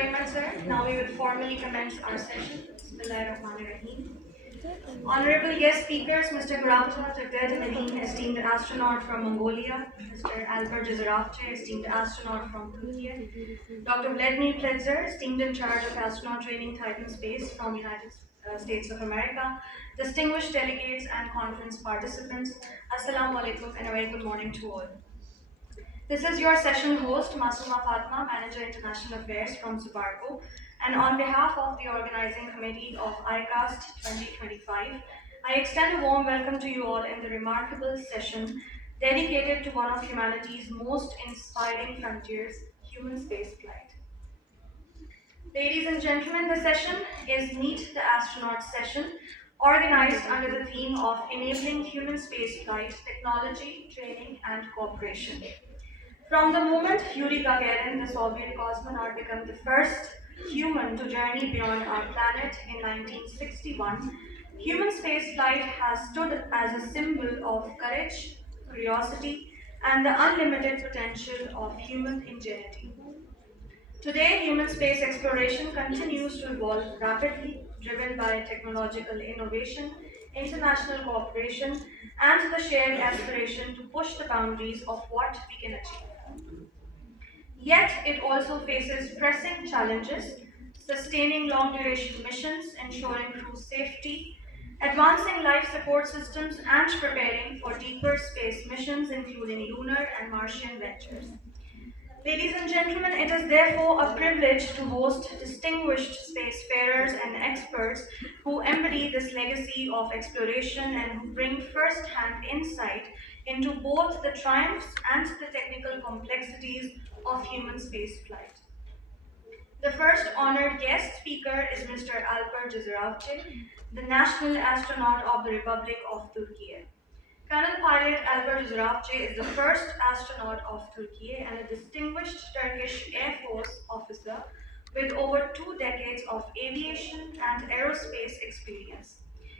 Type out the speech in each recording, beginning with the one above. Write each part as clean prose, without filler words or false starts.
very much, sir. Now we will formally commence our session. Bismillahirrahmanirrahim. Honorable guest speakers, Mr. Gurragchaa, esteemed astronaut from Mongolia, Mr. Alper Gezeravcı, esteemed astronaut from Turkey, Dr. Vladimir, esteemed in charge of astronaut training Titan Space from United States of America, distinguished delegates and conference participants, Assalamu alaikum and a very good morning to all. This is your session host, Masuma Fatma, Manager International Affairs from Subarco, and on behalf of the organizing committee of iCAST 2025, I extend a warm welcome to you all in the remarkable session dedicated to one of humanity's most inspiring frontiers, human spaceflight. Ladies and gentlemen, the session is Meet the Astronaut session, organized under the theme of Enabling Human Spaceflight, Technology, Training, and Cooperation. From the moment Yuri Gagarin, the Soviet cosmonaut, became the first human to journey beyond our planet in 1961, human spaceflight has stood as a symbol of courage, curiosity, and the unlimited potential of human ingenuity. Today, human space exploration continues to evolve rapidly, driven by technological innovation, international cooperation, and the shared aspiration to push the boundaries of what we can achieve. Yet, it also faces pressing challenges, sustaining long-duration missions, ensuring crew safety, advancing life support systems, and preparing for deeper space missions, including lunar and Martian ventures. Ladies and gentlemen, it is therefore a privilege to host distinguished spacefarers and experts who embody this legacy of exploration and who bring first-hand insight into both the triumphs and the technical complexities of human spaceflight. The first honored guest speaker is Mr. Alper Gezeravcı, the National Astronaut of the Republic of Turkey. Colonel Pilot Alper Gezeravcı is the first astronaut of Turkey and a distinguished Turkish Air Force officer with over 2 decades of aviation and aerospace experience.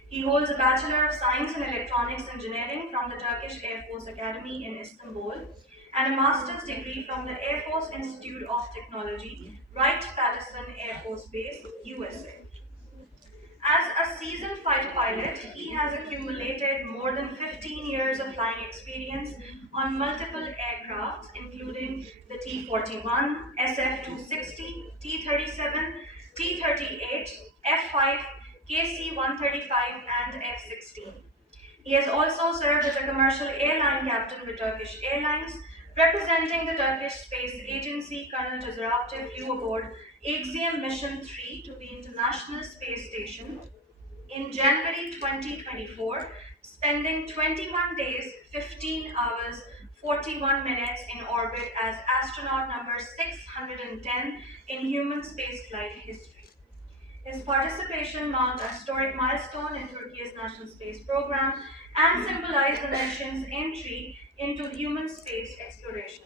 He holds a Bachelor of Science in Electronics Engineering from the Turkish Air Force Academy in Istanbul and a master's degree from the Air Force Institute of Technology, Wright-Patterson Air Force Base, USA. As a seasoned fighter pilot, he has accumulated more than 15 years of flying experience on multiple aircrafts, including the T-41, SF-260, T-37, T-38, F-5, KC-135, and F-16. He has also served as a commercial airline captain with Turkish Airlines. Representing the Turkish Space Agency, Colonel Gezeravcı flew aboard Axiom Mission 3 to the International Space Station in January 2024, spending 21 days, 15 hours, 41 minutes in orbit as astronaut number 610 in human spaceflight history. His participation marked a historic milestone in Turkey's national space program and symbolized the nation's entry into human space exploration.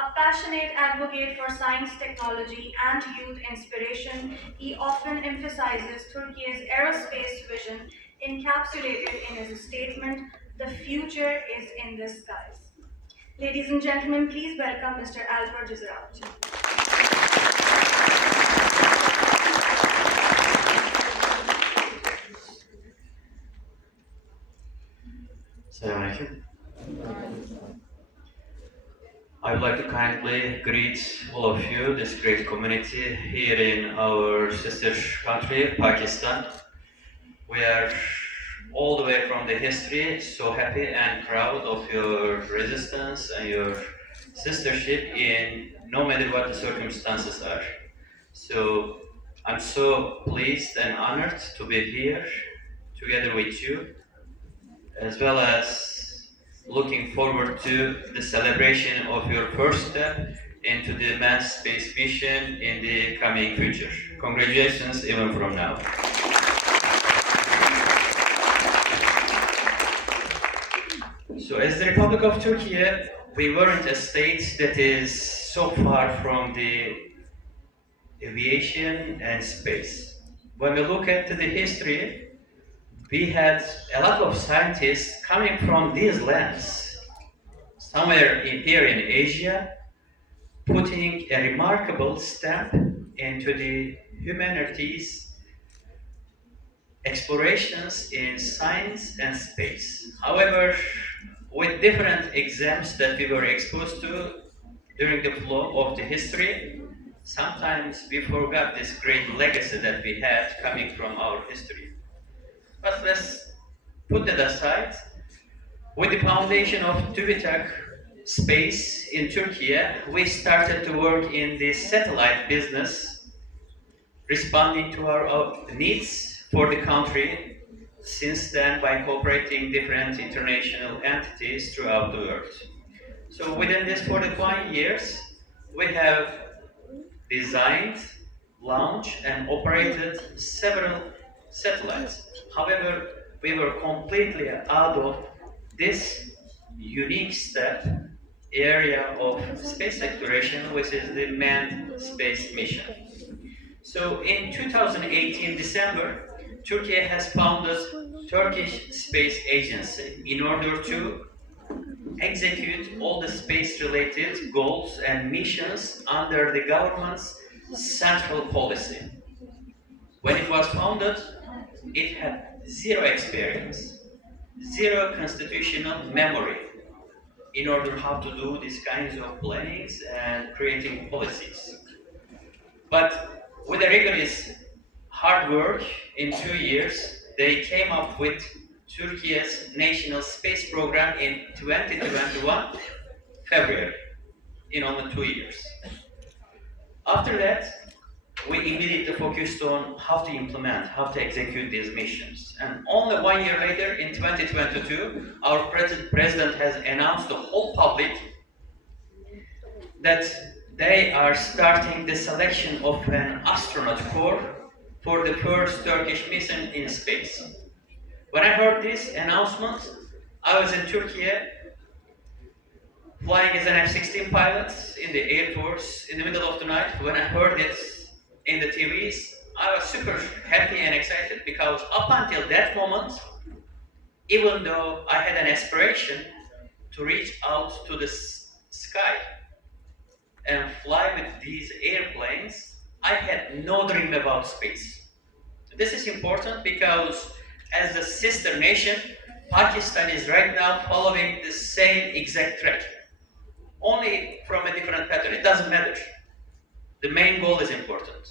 A passionate advocate for science, technology, and youth inspiration, he often emphasizes Turkey's aerospace vision encapsulated in his statement, "The future is in the skies." Ladies and gentlemen, please welcome Mr. Alper Gezeravcı. Assalamu alaikum. I would like to kindly greet all of you, this great community here in our sister country, Pakistan. We are all the way from the history, so happy and proud of your resistance and your sistership in no matter what the circumstances are. So I'm so pleased and honored to be here together with you, as well as looking forward to the celebration of your first step into the manned space mission in the coming future. Congratulations even from now. So as the Republic of Turkey, we weren't a state that is so far from the aviation and space. When we look at the history, we had a lot of scientists coming from these lands, somewhere here in Asia, putting a remarkable stamp into the humanities explorations in science and space. However, with different exams that we were exposed to during the flow of the history, sometimes we forgot this great legacy that we had coming from our history. But let's put that aside. With the foundation of TÜBİTAK Space in Turkey, we started to work in the satellite business, responding to our needs for the country since then by cooperating different international entities throughout the world. So within this 45 years, we have designed, launched, and operated several satellites. However, we were completely out of this unique step area of space exploration, which is the manned space mission. So in 2018 December, Turkey has founded Turkish Space Agency in order to execute all the space-related goals and missions under the government's central policy. When it was founded, it had zero experience, zero constitutional memory in order how to do these kinds of plannings and creating policies. But with a rigorous hard work in 2 years, they came up with Turkey's national space program in 2021 February, in only 2 years. After that, we immediately focused on how to implement, how to execute these missions. And only 1 year later, in 2022, our president has announced to the whole public that they are starting the selection of an astronaut corps for the first Turkish mission in space. When I heard this announcement, I was in Turkey flying as an F-16 pilot in the Air Force in the middle of the night. When I heard it in the TVs, I was super happy and excited because up until that moment, even though I had an aspiration to reach out to the sky and fly with these airplanes, I had no dream about space. This is important because as the sister nation, Pakistan is right now following the same exact track, only from a different pattern. It doesn't matter. The main goal is important,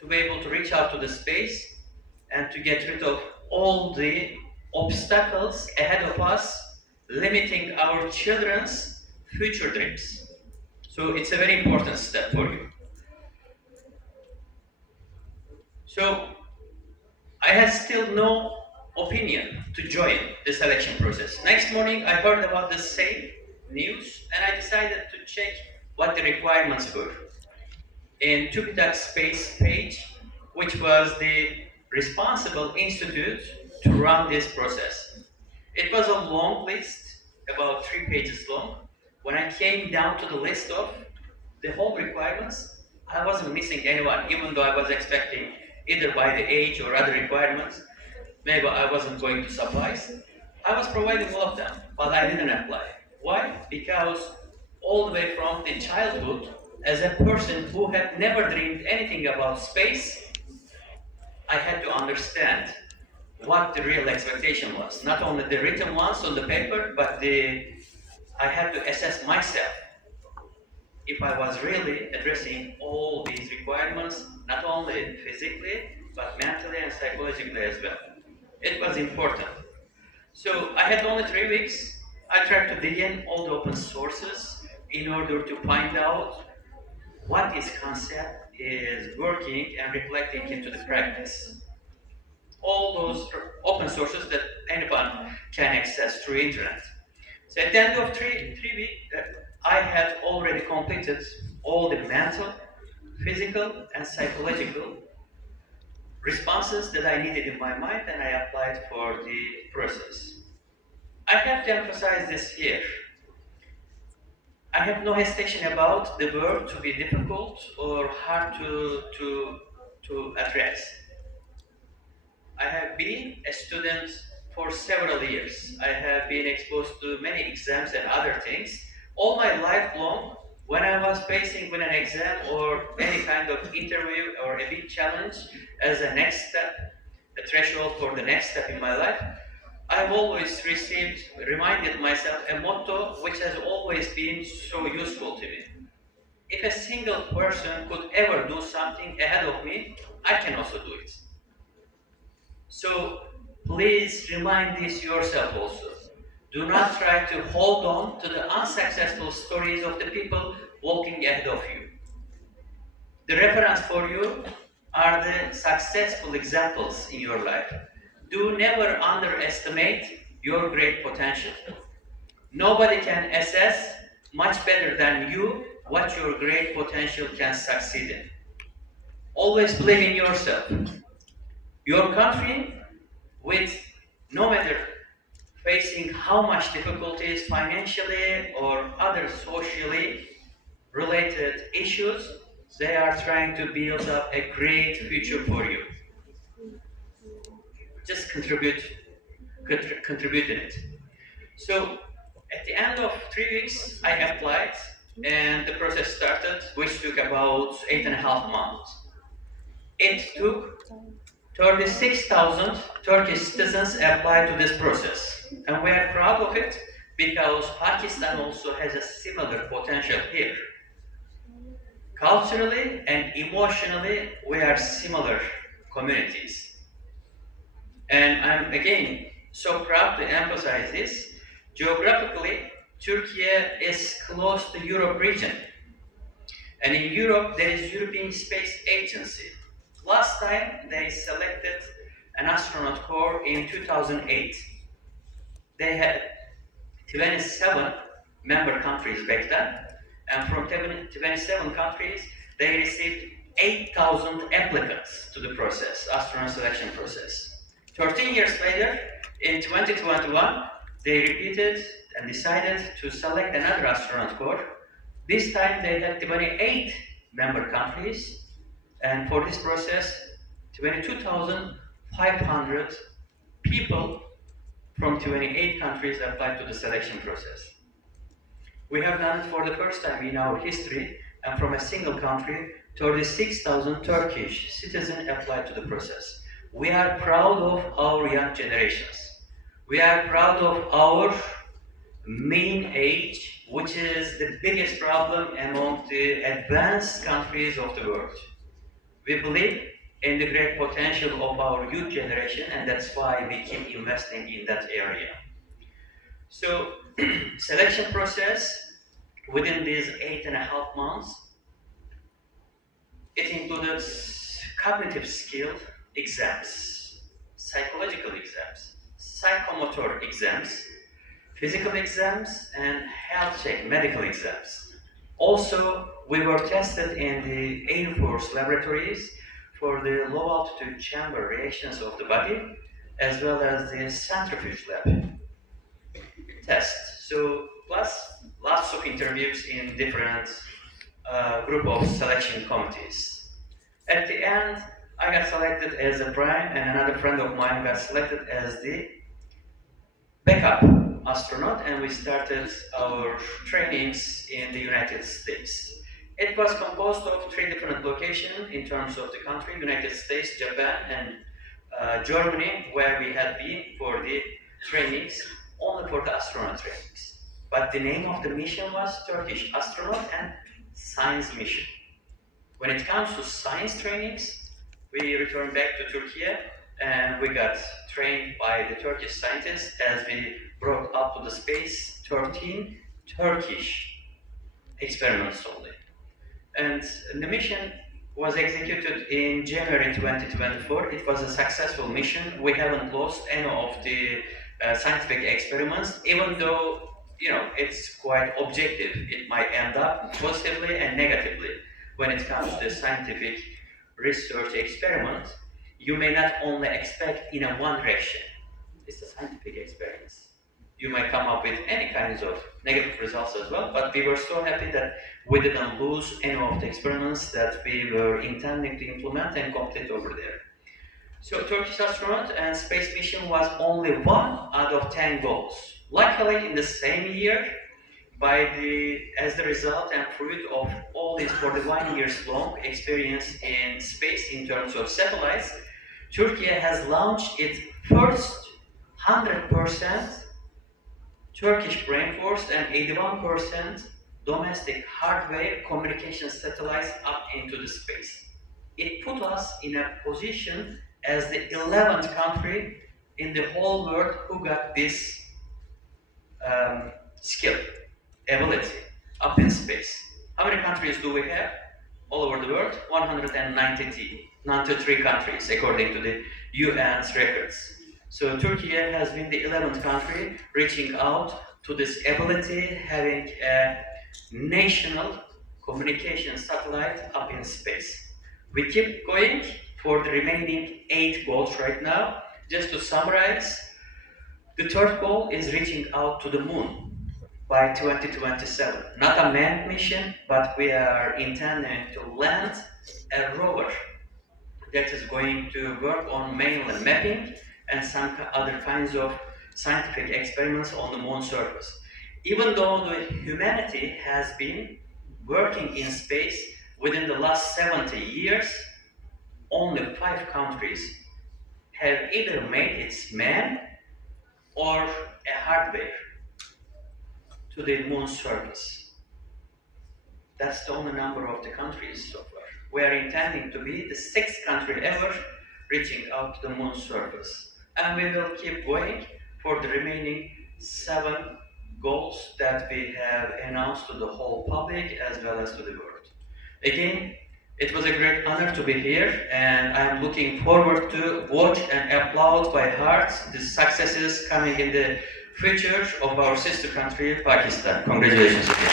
to be able to reach out to the space and to get rid of all the obstacles ahead of us, limiting our children's future dreams. So it's a very important step for you. So I had still no opinion to join the selection process. Next morning, I heard about the same news and I decided to check what the requirements were in TÜBİTAK Space page, which was the responsible institute to run this process. It was a long list, about 3 pages long. When I came down to the list of the whole requirements, I wasn't missing anyone, even though I was expecting either by the age or other requirements, maybe I wasn't going to suffice. I was providing all of them, but I didn't apply. Why? Because all the way from the childhood, as a person who had never dreamed anything about space, I had to understand what the real expectation was. Not only the written ones on the paper, but I had to assess myself if I was really addressing all these requirements, not only physically, but mentally and psychologically as well. It was important. So I had only 3 weeks. I tried to dig in all the open sources in order to find out what this concept is working and reflecting into the practice. All those open sources that anyone can access through internet. So at the end of three weeks, I had already completed all the mental, physical, and psychological responses that I needed in my mind, and I applied for the process. I have to emphasize this here. I have no hesitation about the work to be difficult or hard to address. I have been a student for several years. I have been exposed to many exams and other things. All my life long, when I was facing with an exam or any kind of interview or a big challenge as a next step, a threshold for the next step in my life, I've always reminded myself a motto which has always been so useful to me. If a single person could ever do something ahead of me, I can also do it. So please remind this yourself also. Do not try to hold on to the unsuccessful stories of the people walking ahead of you. The reference for you are the successful examples in your life. Do never underestimate your great potential. Nobody can assess much better than you what your great potential can succeed in. Always believe in yourself. Your country, with no matter facing how much difficulties financially or other socially related issues, they are trying to build up a great future for you. Just contribute in it. So at the end of 3 weeks, I applied and the process started, which took about 8.5 months. It took 36,000 Turkish citizens applied to this process. And we are proud of it because Pakistan also has a similar potential here. Culturally and emotionally, we are similar communities. And I'm again so proud to emphasize this. Geographically, Turkey is close to Europe region. And in Europe, there is European Space Agency. Last time, they selected an astronaut corps in 2008. They had 27 member countries back then, and from 27 countries, they received 8,000 applicants to the process, astronaut selection process. 13 years later, in 2021, they repeated and decided to select another astronaut corps. This time they had 28 member countries, and for this process, 22,500 people from 28 countries applied to the selection process. We have done it for the first time in our history, and from a single country, 36,000 Turkish citizens applied to the process. We are proud of our young generations. We are proud of our mean age, which is the biggest problem among the advanced countries of the world. We believe in the great potential of our youth generation, and that's why we keep investing in that area. So, selection process within these 8.5 months, it included cognitive skill exams, psychological exams, psychomotor exams, physical exams, and health check, medical exams. Also, we were tested in the Air Force laboratories for the low altitude chamber reactions of the body, as well as the centrifuge lab test. So, plus lots of interviews in different group of selection committees. At the end, I got selected as a prime, and another friend of mine got selected as the backup astronaut, and we started our trainings in the United States. It was composed of 3 different locations in terms of the country: United States, Japan, and Germany, where we had been for the trainings, only for the astronaut trainings. But the name of the mission was Turkish Astronaut and Science Mission. When it comes to science trainings, we returned back to Turkey and we got trained by the Turkish scientists as we brought up to the space 13 Turkish experiments only. And the mission was executed in January 2024. It was a successful mission. We haven't lost any of the scientific experiments, even though it's quite objective. It might end up positively and negatively. When it comes to the scientific research experiment, you may not only expect in one direction. It's a scientific experience. You might come up with any kinds of negative results as well, but we were so happy that we didn't lose any of the experiments that we were intending to implement and complete over there. So Turkish astronaut and space mission was only 1 out of 10 goals. Luckily, in the same year, as the result and fruit of all this 41 years long experience in space in terms of satellites, Turkey has launched its first 100% Turkish brain force and 81% domestic hardware communication satellites up into the space. It put us in a position as the 11th country in the whole world who got this skill, ability up in space. How many countries do we have all over the world? 193 countries according to the UN's records. So Turkey has been the 11th country reaching out to this ability, having a national communication satellite up in space. We keep going for the remaining 8 goals right now. Just to summarize, the third goal is reaching out to the moon by 2027. Not a manned mission, but we are intending to land a rover that is going to work on mainland mapping and some other kinds of scientific experiments on the moon surface. Even though the humanity has been working in space within the last 70 years, only 5 countries have either made its man or a hardware to the moon's surface. That's the only number of the countries so far. We are intending to be the 6th country ever reaching out to the moon's surface. And we will keep going for the remaining 7 goals that we have announced to the whole public as well as to the world. Again, it was a great honor to be here, and I am looking forward to watch and applaud by heart the successes coming in the future of our sister country, Pakistan. Congratulations again.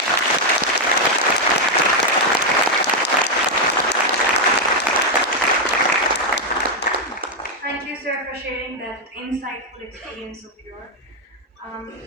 Thank you, sir, for sharing that insightful experience of yours.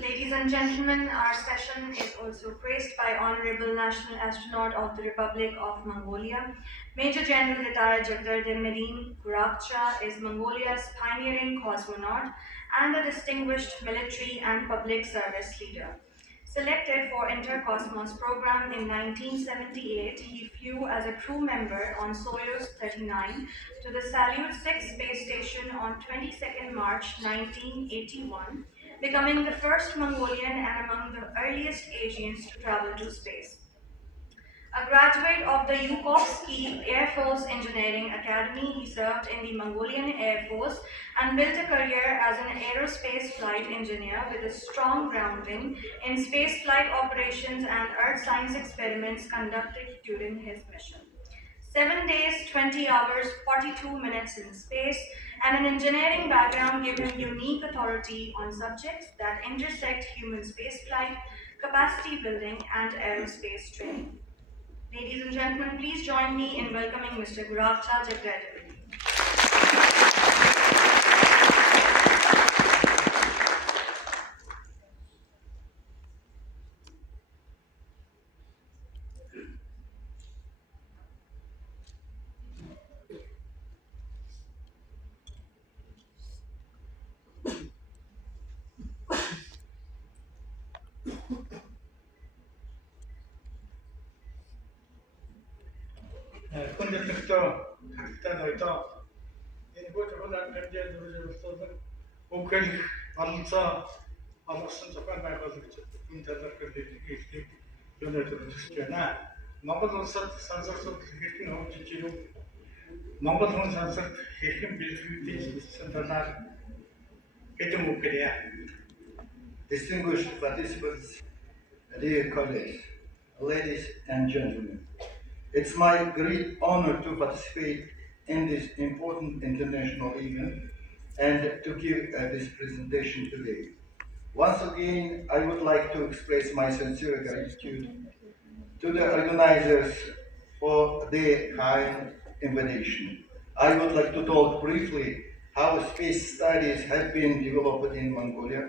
Ladies and gentlemen, our session is also graced by Honorable National Astronaut of the Republic of Mongolia. Major General Retired Vladimir Gurragchaa is Mongolia's pioneering cosmonaut and a distinguished military and public service leader. Selected for Intercosmos program in 1978, he flew as a crew member on Soyuz 39 to the Salyut 6 space station on 22nd March 1981, becoming the first Mongolian and among the earliest Asians to travel to space. A graduate of the Yukovsky Air Force Engineering Academy, he served in the Mongolian Air Force and built a career as an aerospace flight engineer with a strong grounding in spaceflight operations and earth science experiments conducted during his mission. 7 days, 20 hours, 42 minutes in space, and an engineering background give him unique authority on subjects that intersect human spaceflight, capacity building, and aerospace training. Ladies and gentlemen, please join me in welcoming Mr. Gurragchaa Jagdadevili. Kunjatto, Tanoito, in Gujarat, India, Ukul, Alsa, Alasan Japan, I was in the United Mongol Sansas of Hitting of Chichiru, Mongol Sansas, Hitting Bill, Santana, Hitting Mukaria. Distinguished participants, dear colleagues, ladies and gentlemen, it's my great honor to participate in this important international event and to give this presentation today. Once again, I would like to express my sincere gratitude to the organizers for their kind invitation. I would like to talk briefly how space studies have been developed in Mongolia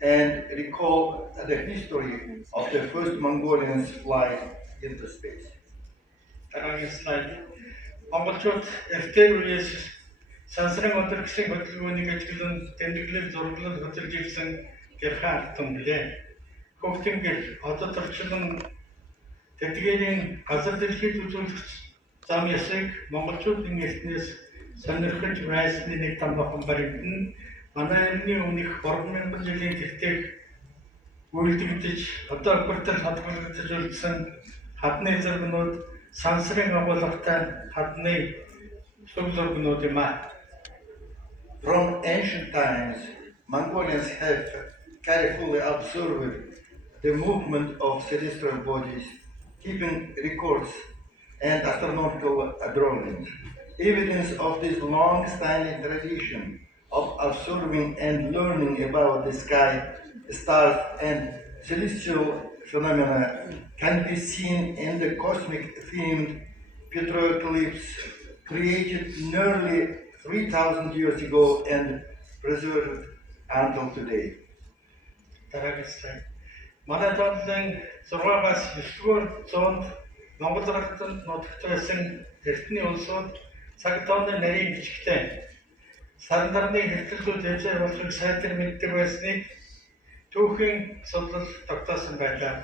and recall the history of the first Mongolians' flight into space. Монголчууд эртээр үеэс сансрын өдрөгсийн хөдөлгөөнийг ажиглан тэмдэглэл зураглал хөдөлж ирсэн гэрхэн ардтан билээ. Көктемгөл одоо төрчлөн тэтгэлийн газар дэлхийд үзүүлэгч зам ёсыг монголчуудын эртнээс сонирхож байсны нэг тамгахан баримтан манай эртний өмнөх 3000 жилийн тэртех үйлдэгдэж одоо бүртэл хадгалагдаж үлдсэн хадны зургнууд сансрын агуулгатай хадны сүм зургнууд юм аа. From ancient times, Mongolians have carefully observed the movement of celestial bodies, keeping records and astronomical drawings. Evidence of this long-standing tradition of observing and learning about the sky, stars, and celestial phenomena can be seen in the cosmic-themed petroglyphs created nearly 3,000 years ago and preserved until today. Дараагаас манай тооллын 6-аас 9-р зуунд Монгол улсад нутагт байсан эртний улсууд цаг тооны нарийн бичгтэй сар нарны хэрэгтлүүд хязгаар болохыг сайтар мэддэг байсныг түүхийн судлал тогтоосон байлаа.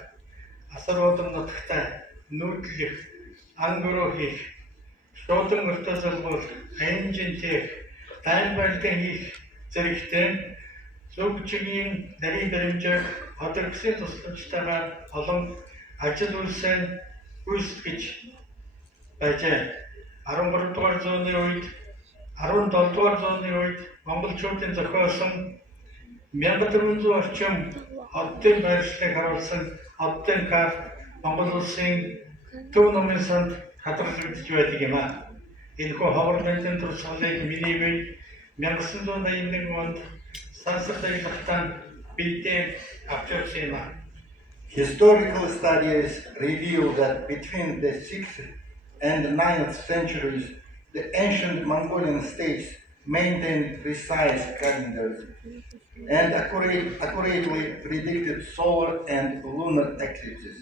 Асар удам нутагтай нүүдлэх, ангөрөө хийх, шуудан өртөө залгуулах, хэмжинтэй, тань байлдан хийх зэрэгтэй зөвчгийн нарийн баримжааг одогсын тусламжтайгаар олон ажил үйлсээ гүйцэтгэж байжээ. 13 дугаар зууны үед 17 дугаар зууны үед монголчуудын зохиосон 1400 орчим оддын байршлыг харуулсан оддын карт Монгол улсын төв номын санд хадгалагдж байдаг юм аа. Энэхүү ховорлолтын туршлагыг миний бие 1981 онд сансар даялгатан бэлдээ авч явсан юм аа. Historical studies reveal that between the 6th and 9th centuries, the ancient Mongolian states maintained precise calendars and accurately predicted solar and lunar eclipses.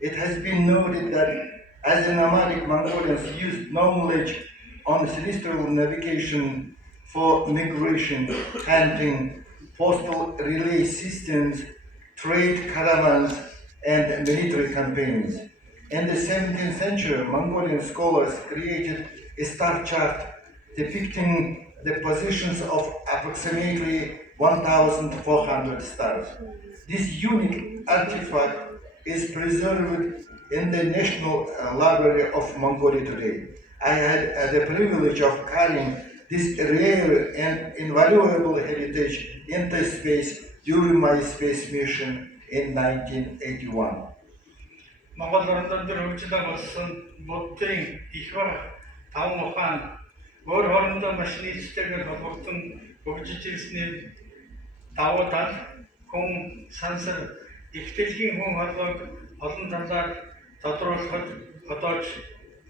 It has been noted that as the nomadic Mongolians used knowledge on celestial navigation for migration, hunting, postal relay systems, trade caravans, and military campaigns. In the 17th century, Mongolian scholars created a star chart depicting the positions of approximately 1,400 stars. This unique artifact is preserved in the National Library of Mongolia today. I had the privilege of carrying this rare and invaluable heritage into space during my space mission in 1981. Монгол орнод хөгжлөө болсон буддын их баг таван ухаан өөр хоорондоо маш нийцтэйгээр холбогдсон хөгжиж ирсний давуу тал хүн сансар их дэлхийн хүн холбоог олон талаар тодруулахад одоо ч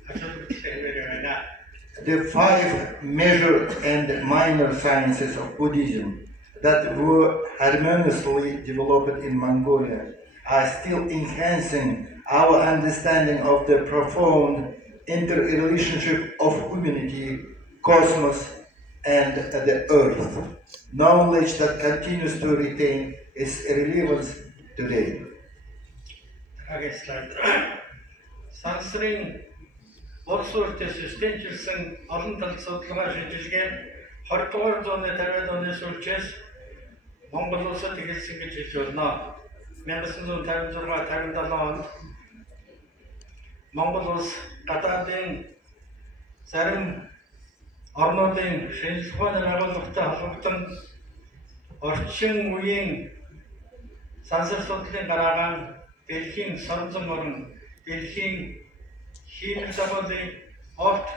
ачааллтай хэмээр байна. The 5 major and minor sciences of Buddhism that were harmoniously developed in Mongolia are still enhancing our understanding of the profound interrelationship of humanity, cosmos, and the earth, knowledge that continues to retain its relevance today. Сансрын улс орчны системчилсэн олон талт судалгаа шийдэлгээ 20 дугаар зууны 50-аад оны сүүлчээс Монгол улсад эхэлсэн гэж хэлж болно. 1956-57 онд Монгол улс гадаадын зарим орнуудын шинжлэх ухааны байгууллагатай холбогдсон орчин үеийн сансар судлалын гараагаан дэлхийн соронзон орн, дэлхийн хийх замуудын огт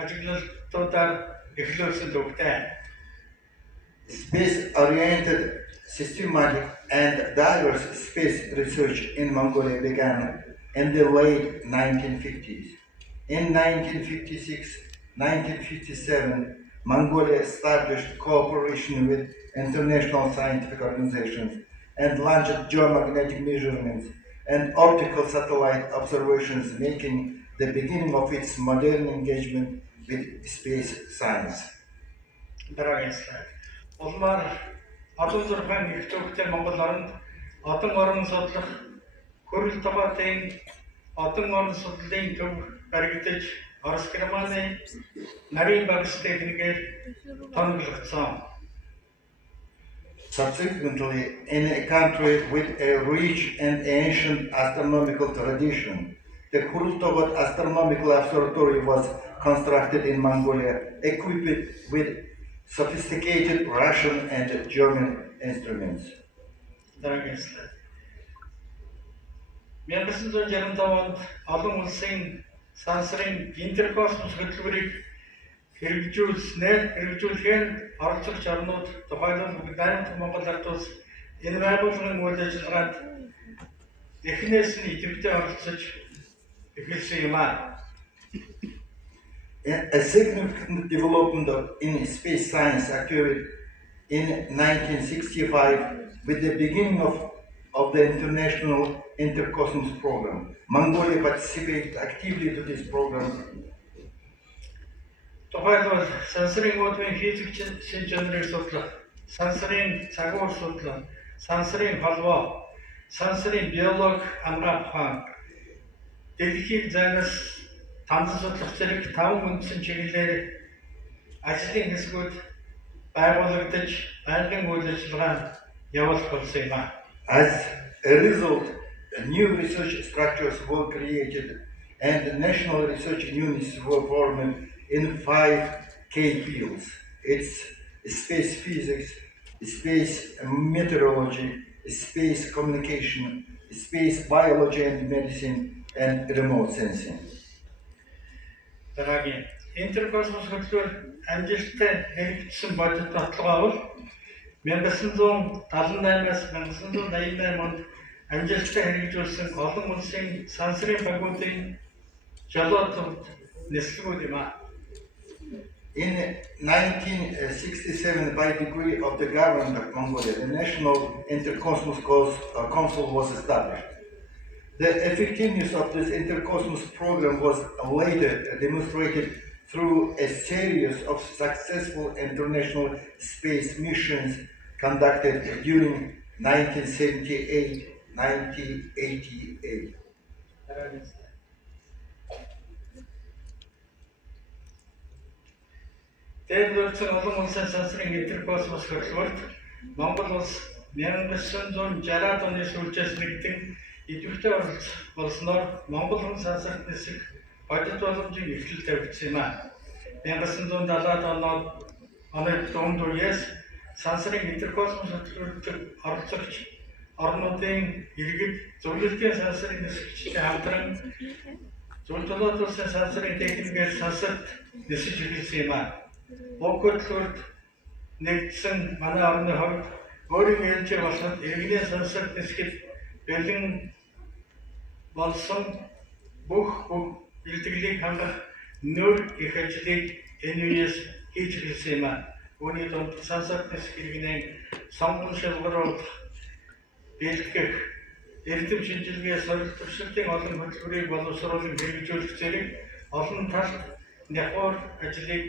ажиглалтуудаар эхлүүлсэн төвтэй. Space-oriented, systematic, and diverse space research in Mongolia began in the late 1950s. In 1956-1957, Mongolia established cooperation with international scientific organizations and launched geomagnetic measurements and optical satellite observations, making the beginning of its modern engagement with space science. Улмаар олон зургаан их төвхтэй Монгол оронд Отон орон судлах, хөрөл тогоотын отон орон судлалын төв баригдаж, Орос Германы нарийн багш техникээр тоноглогдсон. Subsequently, in a country with a rich and ancient astronomical tradition, the Kurultogot Astronomical Observatory was constructed in Mongolia, equipped with sophisticated Russian and German instruments. Дараагийн 1965 онд олон улсын сансрын интеркосмос хөтөлбөрийг хэрэгжүүлэхээр оролцогч орнууд тухайлбал Владимир Монгол ард улс энэ байгууллагын үйл ажиллагаанд эхнээс нь идэвхтэй оролцож эхэлсэн юм аа. A significant development in space science occurred in 1965 with the beginning of the International Intercosmos Program. Mongolia participated actively to this program. Тухайлбал сансрын модулын физик шин чанарыг судлах, сансрын цагуур судлах, сансрын холбоо, сансрын биологи амгаах ухаан, дэлхийн зайнаас танзан судлах зэрэг 5 үндсэн чиглэлээр ажлын хэсгүүд байгуулагдаж, байнгын үйл ажиллагаа явуулах болсон юм аа. As a result, new research structures were created and national research units were formed in 5 key fields. It's space physics, space meteorology, space communication, space biology and medicine, and remote sensing. Дараагийн интеркосмос хөтөлбөр амжилттай хэрэгжсэн бодит баталгаа бол 1978-аас 1988 онд амжилттай хэрэгжүүлсэн олон улсын сансрын багуудын жолоотод нислэгүүд юм аа. In 1967, by decree of the government of Mongolia, the National Intercosmos Council was established. The effectiveness of this intercosmos program was later demonstrated through a series of successful international space missions conducted during 1978-1988. Дээрдүүлсэн олон улсын сансрын интеркосмос хөтөлбөрт Монгол улс 1960-аад оны сүүлчээс нэгдэн идэвхтэй оролцох болсноор Монгол хүн сансарт нисэх бодит боломжийг эхлэл тавьсан юм аа. 1970-аад оны дунд үеэс сансрын интеркосмос хөтөлбөрт оролцогч орнуудын иргэд зөвлөлтийн сансрын нисгчтэй хамтран зөвлөлт улсын сансрын техникээр сансарт нисэж эхэлсэн юм аа. Богдлорд нэгдсэн манай орны хувьд өөрийн ээлжээ болоод иргэний сансарт нисгэд бэлэн болсон бүх бэлтгэлийг хангах нөр их ажлыг энэ үеэс хийж эхэлсэн юм аа. Үүний дунд сансарт нисэх иргэний сонгон шалгаруулах, бэлтгэх, эрдэм шинжилгээ сорилт туршилтын олон хөтөлбөрийг боловсруулан хэрэгжүүлэх зэрэг олон талд нягуур ажлыг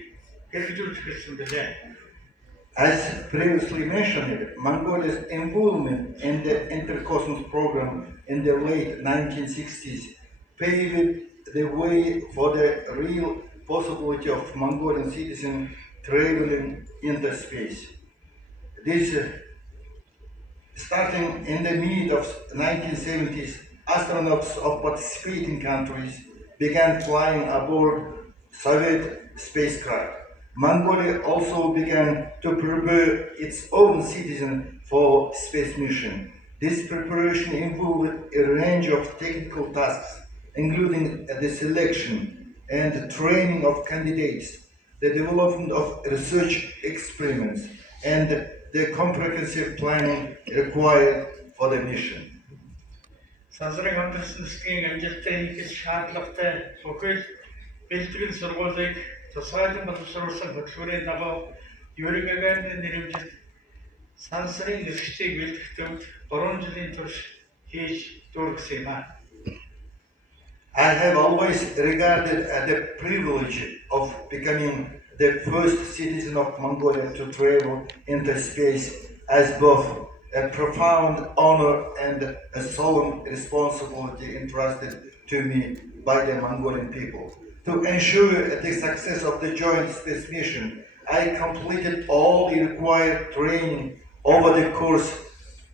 As previously mentioned, Mongolia's involvement in the Intercosmos program in the late 1960s paved the way for the real possibility of Mongolian citizens traveling into space. This, starting in the mid of 1970s, astronauts of participating countries began flying aboard Soviet spacecraft. Mongolia also began to prepare its own citizens for space mission. This preparation involved a range of technical tasks, including the selection and training of candidates, the development of research experiments, and the comprehensive planning required for the mission. Сансрын хамтарсан нисгийн амжилттай хийх шаардлагатай бүхэл бэлтгэл сургуулийг тусгайлан боловсруулсан хөтөлбөрийн дагуу Юрий Гагарины нэрэмжит сансрын нисгчийг бэлтгэх төвд 3 жилийн турш хийж дүүргэсэн юм аа. I have always regarded the privilege of becoming the first citizen of Mongolia to travel into space as both a profound honor and a solemn responsibility entrusted to me by the Mongolian people. To ensure the success of the joint space mission, I completed all the required training over the course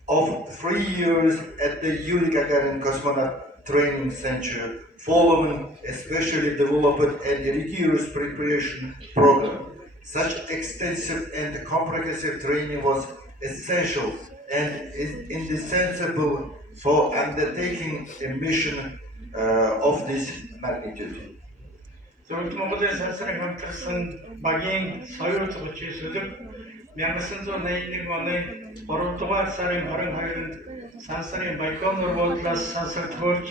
of 3 years at the Yuri Gagarin Cosmonaut Training Center, following a specially developed and rigorous preparation program. Such extensive and comprehensive training was essential and is indispensable for undertaking a mission of this magnitude. Зөвхөн Монголын сансрын хамтарсан багийн соёл зохиолч сүлэг 1981 оны 3 дугаар сарын 22-нд сансрын Байконур буудлаас сансар төхөөрч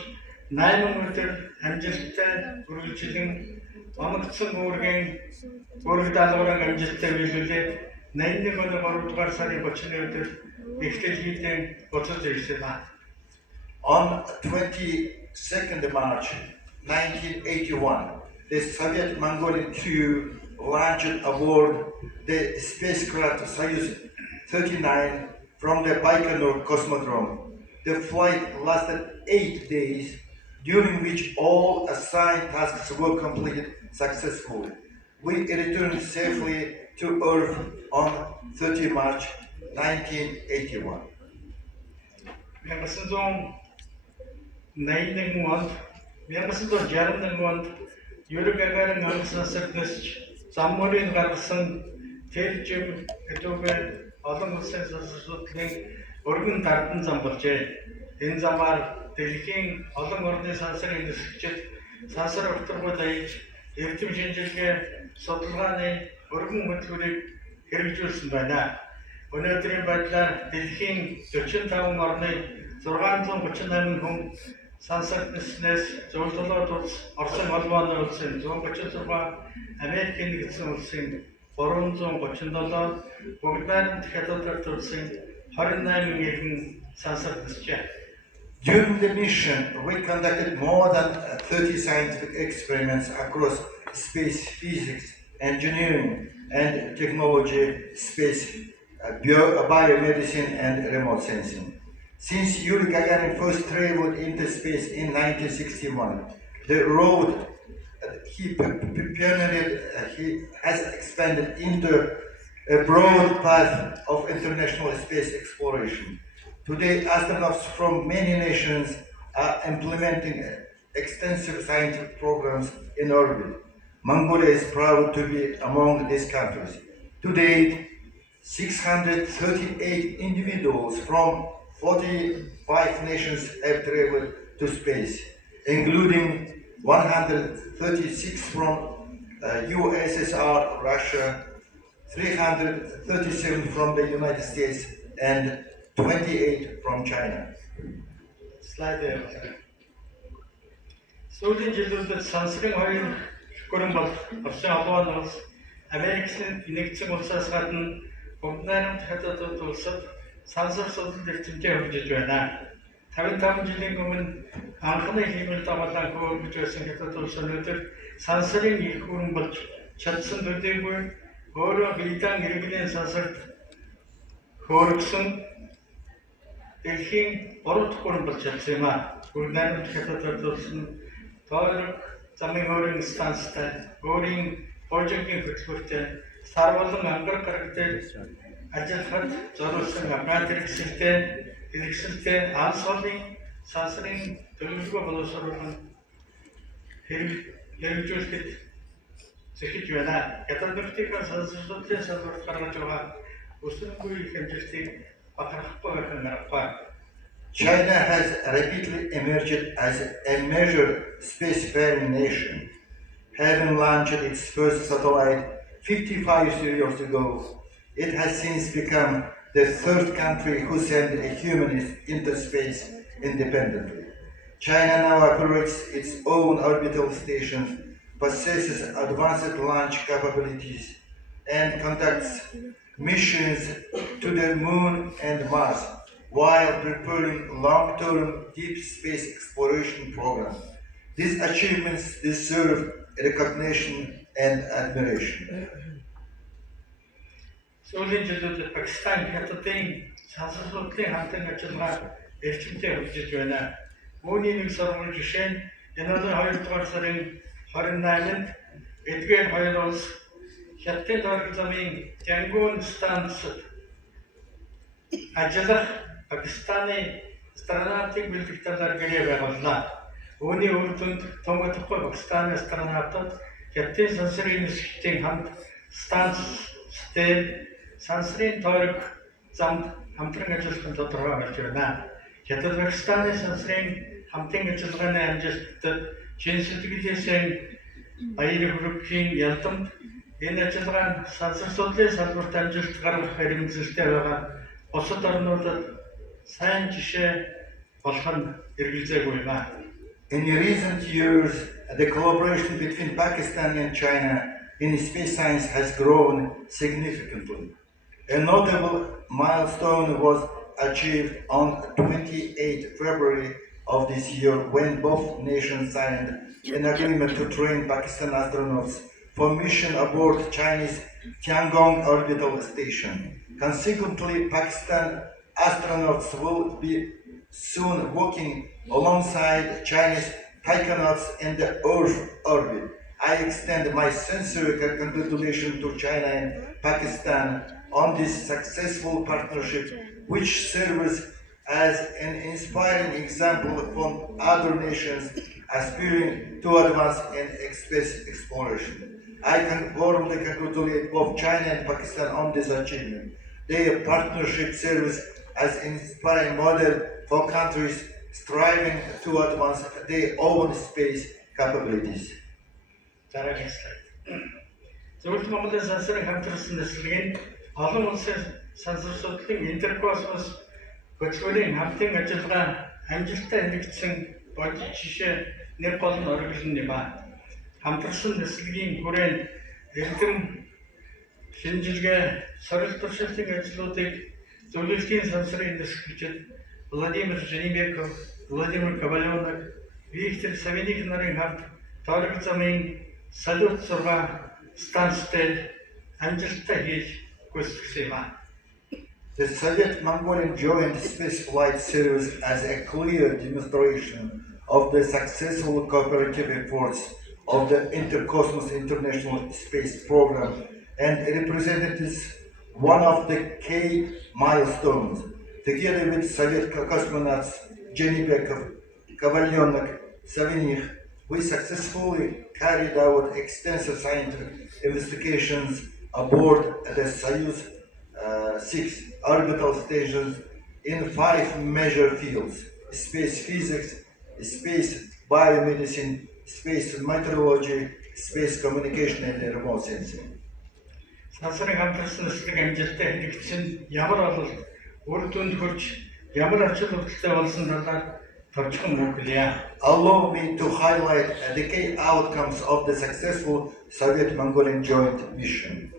8 өдөр амжилттай үргэлжлэн оногдсон үүрэг даалгаврын амжилттай биелүүлээд 81 оны 3 дугаар сарын 30-ны өдөр эхлэл хийдэн буцаж ирсэн. On 22nd March 1981, the Soviet Mongolian crew launched aboard the spacecraft Soyuz 39 from the Baikonur Cosmodrome. The flight lasted 8 days, during which all assigned tasks were completed successfully. We returned safely to Earth on 30 March 1981. 1961 онд Yuri Gagarin сансарт нисч заммурын гаргасан Тэржим гэдэг олон улсын сансруудын өргөн дардан зам болжээ. Энэ замаар дэлхийн олон орны сансрын нисгчид сансар уртгууд аяж эрдэм шинжилгээ судалгааны өргөн хөтөлбөрийг хэрэгжүүлсэн байна. Өнөөдрийн байдлаар дэлхийн 45 орны 638 хүн сансарт ниснээс зөвлөлтөд Оросын холбооны улсын 136, Америкийн нэгдсэн улсын 337, бүгд найрамд хятадд улсын 28 нэгэн сансарт нисжээ. During the mission, we conducted more than 30 scientific experiments across space physics, engineering and technology, space, biomedicine and remote sensing. Since Yuri Gagarin first traveled into space in 1961, the road he pioneered has expanded into a broad path of international space exploration. Today, astronauts from many nations are implementing extensive scientific programs in orbit. Mongolia is proud to be among these countries. Today, 638 individuals from 45 nations have traveled to space, including 136 from USSR, Russia, 337 from the United States, and 28 from China. Slide. Сүүлийн жилүүдэд сансрын хоёрын хөрөн бол Оросын холбооны улс, Америкийн нэгдсэн улсаас гадна бүгд найрамд хятадд улсад сансар судлал эрчимтэй хөгжиж байна. 55 жилийн өмнө анхны хиймэл даваалан хөргөж байсан хятад улс өнөөдөр сансрын их хүрэн болж чадсан төдийгүй өөрөө биедан иргэний сансарт хөргсөн дэлхийн 3 дахь хүрэн болж чадсан юм а. Бүгд найрамд хятадд улс нь тойрог замын өөрийн станцтай, өөрийн прожектын хөтөлбөртэй сар болон ангар гарагтай ажиллахад зориулсан аппарат хэрэгсэлтэй ансолын сансрын төлөвлөгөө боловсруулан хэрэгжүүлэхэд зохиж байна. Хятад нутгийн сансрын салбарт гаргаж байгаа өсрөнгүй их амжилтыг бахархахгүй байх нь аргагүй. China has rapidly emerged as a major spacefaring nation, having launched its first satellite 55 years ago. It has since become the third country who sent a human into space independently. China now operates its own orbital station, possesses advanced launch capabilities, and conducts missions to the Moon and Mars, while preparing long-term deep space exploration programs. These achievements deserve recognition and admiration. сүүлийн жилүүдэд Пакистан хятадын сансарлуудлын хамтын ажиллагаа эрчимтэй хөгжиж байна. Үүний нэг сургууль жишээ нь энэ оны 2 дугаар сарын 28-нд эдгээр хоёр улс Хятадын дорог замын Янгон станцад ажиллах Пакистаны астронавтыг бэлдэх талаар гэрээ байгууллаа. Үүний үр дүнд томоохгүй Пакистаны астронавтууд Хятадын сансрын нисгчдийн хамт станцтэй сансрын дорог замд хамтран ажиллах нь тодорхой болж байна. Хятад Пакистаны сансрын хамтын ажиллагааны амжилтад шинэ сэтгэлээсээ баяр хүргэхийн ялдамт энэ ажиллагаа нь сансар судлалын салбарт амжилт гаргах хэрэгцээтэй байгаа бусад орнуудад сайн жишээ болох нь эргэлзээгүй юм. In recent years, the collaboration between Pakistan and China in space science has grown significantly. A notable milestone was achieved on 28 February of this year when both nations signed an agreement to train Pakistan astronauts for mission aboard Chinese Tiangong orbital station. Consequently, Pakistan astronauts will be soon working alongside Chinese taikonauts in the Earth orbit. I extend my sincere congratulations to China and Pakistan on this successful partnership, which serves as an inspiring example for other nations aspiring to advance in space exploration. I can warmly congratulate both China and Pakistan on this achievement. Their partnership serves as an inspiring model for countries striving to advance their own space capabilities. Дараагийн слайд. Зөвхөн Монголын сансрын хамтрсан нислэгийн олон улсын сансар судлалын интеркосмос хөтөлбөрийн хамтын ажиллагаа амжилттай хэрэгжсэн бодит жишээ нэг гол нь оргилон юм ба. Хамтрсан нислэгийн хүрээнд эрдэм шинжилгээ сорил туршилтын ажлуудыг зөвлөлтийн сансрын нислэгчид Владимир, Владимир Ковалев, Виктор Савиных нарын хамт дорог замын салют 6 станцтай амжилттай хийж гүйцэтгэсэн юм. The Soviet-Mongolian joint space flight serves as a clear demonstration of the successful cooperative efforts of the Intercosmos International Space Program and represents one of the key milestones. Together with Soviet cosmonauts Genibekov, Kovalyonok, Savinych, we successfully carried out extensive scientific investigations aboard the Soyuz 6 orbital stations in 5 major fields: space physics, space biomedicine, space meteorology, space communication, and remote sensing. Сансрын хамтрсан нислэг амжилттай хэрэгжсэн ямар бол үр дүнд хүрч ямар ач холбогдолтой болсон талаар товчхон өгүүлье. Allow me to highlight the key outcomes of the successful Soviet-Mongolian joint mission.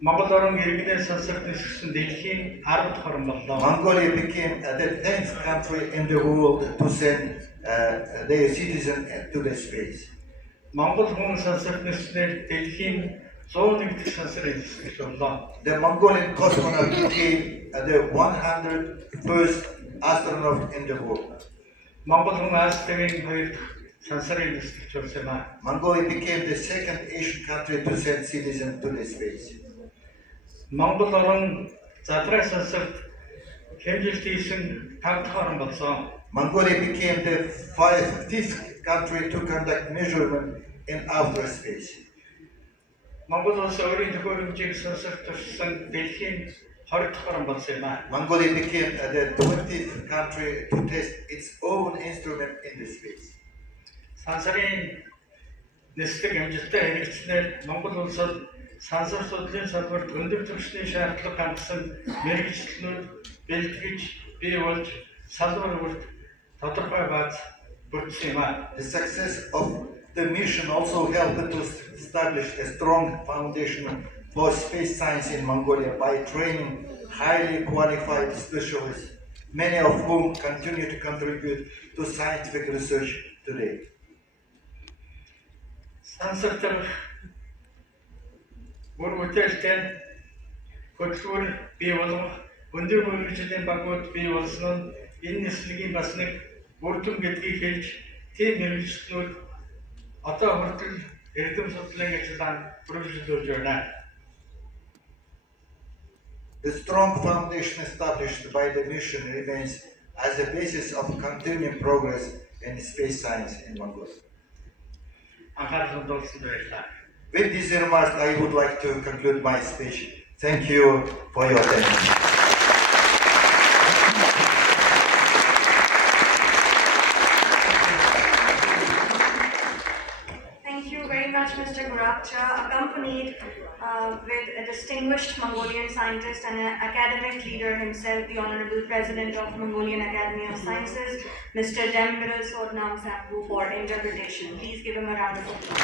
Монгол орон иргэдийн сансарт нисгсэн дэлхийн 10 дахь орн боллоо. Mongolia became the 10th country in the world to send their citizens to the space. Монгол хүн сансарт нисснээр дэлхийн 101 дахь сансрын нисгэж боллоо. The Mongolian cosmonaut became the 101st astronaut in the world. Монгол хүн Азийн 2 дахь сансрын нисгэж болсон юм. Mongolia became the second Asian country to send citizens to the space. Монгол орон задраа сансарт хэмжилт хийсэн 5 дахь орн болсон. Mongolia became the 5th country to conduct measurement in outer space. Монгол улс өөрийн төхөөрөмжийг сансарт туршсан дэлхийн 20 дахь орн болсон юм. Mongolia became the 20th country to test its own instrument in the space. Сансрын нислэг амжилттай хэрэгжснээр Монгол улсад сансар судлалын салбарт өндөр түвшний шаардлага хангасан мэргэжлэнүүд бэлтгэж бий болж салбар бүрт тодорхой бааз бүрдсэн юм. The success of the mission also helped to establish a strong foundation for space science in Mongolia by training highly qualified specialists, many of whom continue to contribute to scientific research today. Сансар дээр бүр бүтээлтэй хөтөлбөр бий болгох, өндөр мөрөгжлийн багууд бий болсноор энэ нислэгийн бас нэг үр дүн гэдгийг хэлж, тийм мэргэжлүүд одоо хүртэл эрдэм судлалын ажиллагаанд үргэлжлүүлж байна. The strong foundation established by the mission remains as the basis of continuing progress in space science in Mongolia. Анхаарал хандуулсан байлаа. With these remarks, I would like to conclude my speech. Thank you for your attention. Thank you very much, Mr. Gurragchaa, accompanied with a distinguished Mongolian scientist and an academic leader himself, the Honorable President of Mongolian Academy of Sciences, Mr. Vladimir for interpretation. Please give him a round of applause.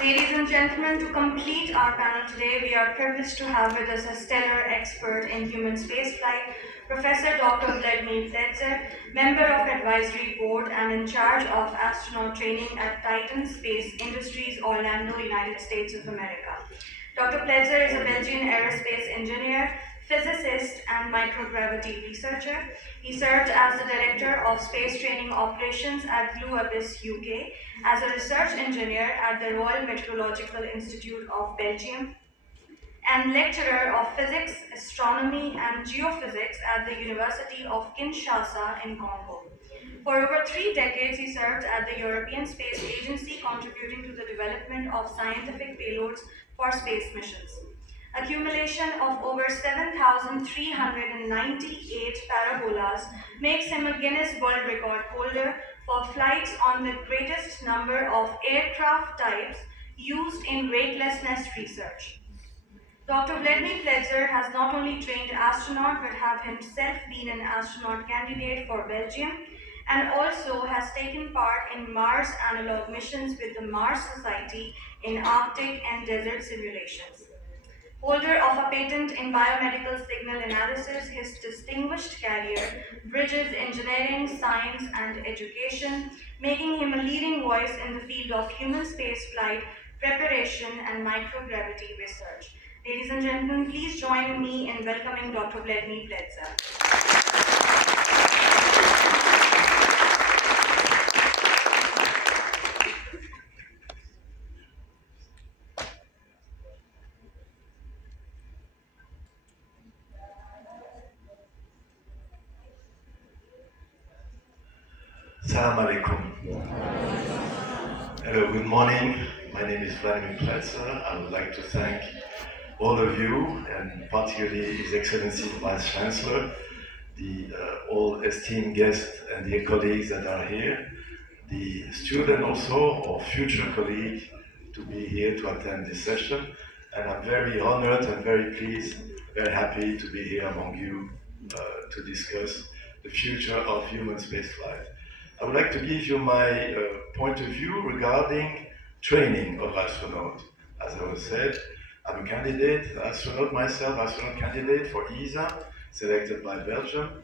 Ladies and gentlemen, to complete our panel today, we are privileged to have with us a stellar expert in human spaceflight, Professor Dr. Vladimir Pletzer, member of Advisory Board and in charge of astronaut training at Titan Space Industries, Orlando, United States of America. Dr. Pletzer is a Belgian aerospace engineer, physicist, and microgravity researcher. He served as the Director of Space Training Operations at Blue Abyss, UK, as a research engineer at the Royal Meteorological Institute of Belgium, and lecturer of physics, astronomy, and geophysics at the University of Kinshasa in Congo. For over 3 decades, he served at the European Space Agency, contributing to the development of scientific payloads for space missions. Accumulation of over 7,398 parabolas makes him a Guinness World Record holder for flights on the greatest number of aircraft types used in weightlessness research. Dr. Vladimir Pletzer has not only trained astronauts but have himself been an astronaut candidate for Belgium and also has taken part in Mars analog missions with the Mars Society in Arctic and desert simulations. Holder of a patent in biomedical signal analysis, his distinguished career bridges engineering, science, and education, making him a leading voice in the field of human spaceflight preparation and microgravity research. Ladies and gentlemen, please join me in welcoming Dr. Vladimir Pletzer. Assalamu alaikum. Hello, good morning. My name is Vladimir Pletzer. I would like to thank all of you, and particularly His Excellency the Vice Chancellor, the all esteemed guests and dear colleagues that are here, the student also, or future colleagues, to be here to attend this session. And I'm very honored and very pleased, very happy to be here among you to discuss the future of human spaceflight. I would like to give you my point of view regarding training of astronauts. As I was said, I'm a candidate, astronaut myself, astronaut candidate for ESA, selected by Belgium.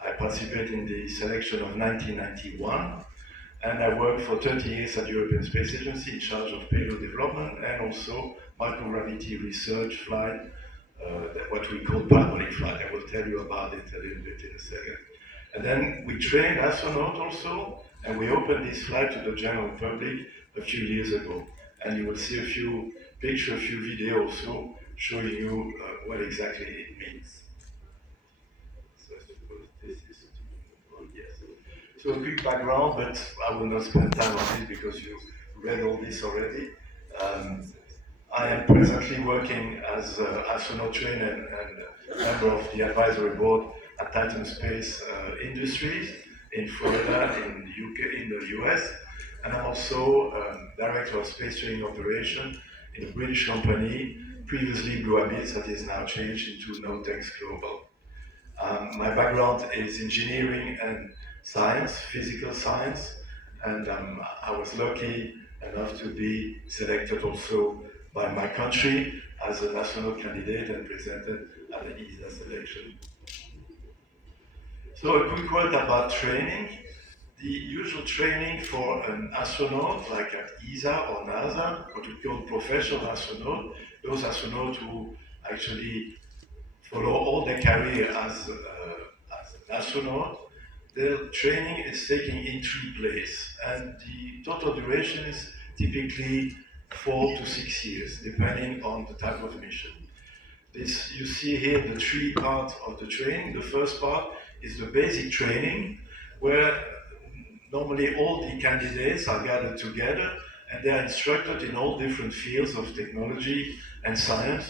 I participated in the selection of 1991, and I worked for 30 years at the European Space Agency in charge of payload development and also microgravity research flight, what we call parabolic flight. I will tell you about it a little bit in a second. And then we trained astronauts also, and we opened this flight to the general public a few years ago. And you will see a few pictures, a few videos also showing you what exactly it means. So I suppose this is, yes. So a quick background, but I will not spend time on this because you read all this already. I am presently working as an astronaut trainer and member of the advisory board at Titan Space Industries in Florida, in the UK, in the US, and I'm also director of space training operation in a British company, previously Blue Abyss, that is now changed into Notex Global. My background is engineering and science, physical science, and I was lucky enough to be selected also by my country as an astronaut candidate and presented at the ESA selection. So a quick word about training. the usual training for an astronaut, like at ESA or NASA, what we call professional astronaut, those astronauts who actually follow all their career as an astronaut, their training is taken in 3 places, and the total duration is typically 4 to 6 years, depending on the type of mission. This, you see here the 3 parts of the training. The first part is the basic training, where normally all the candidates are gathered together and they are instructed in all different fields of technology and science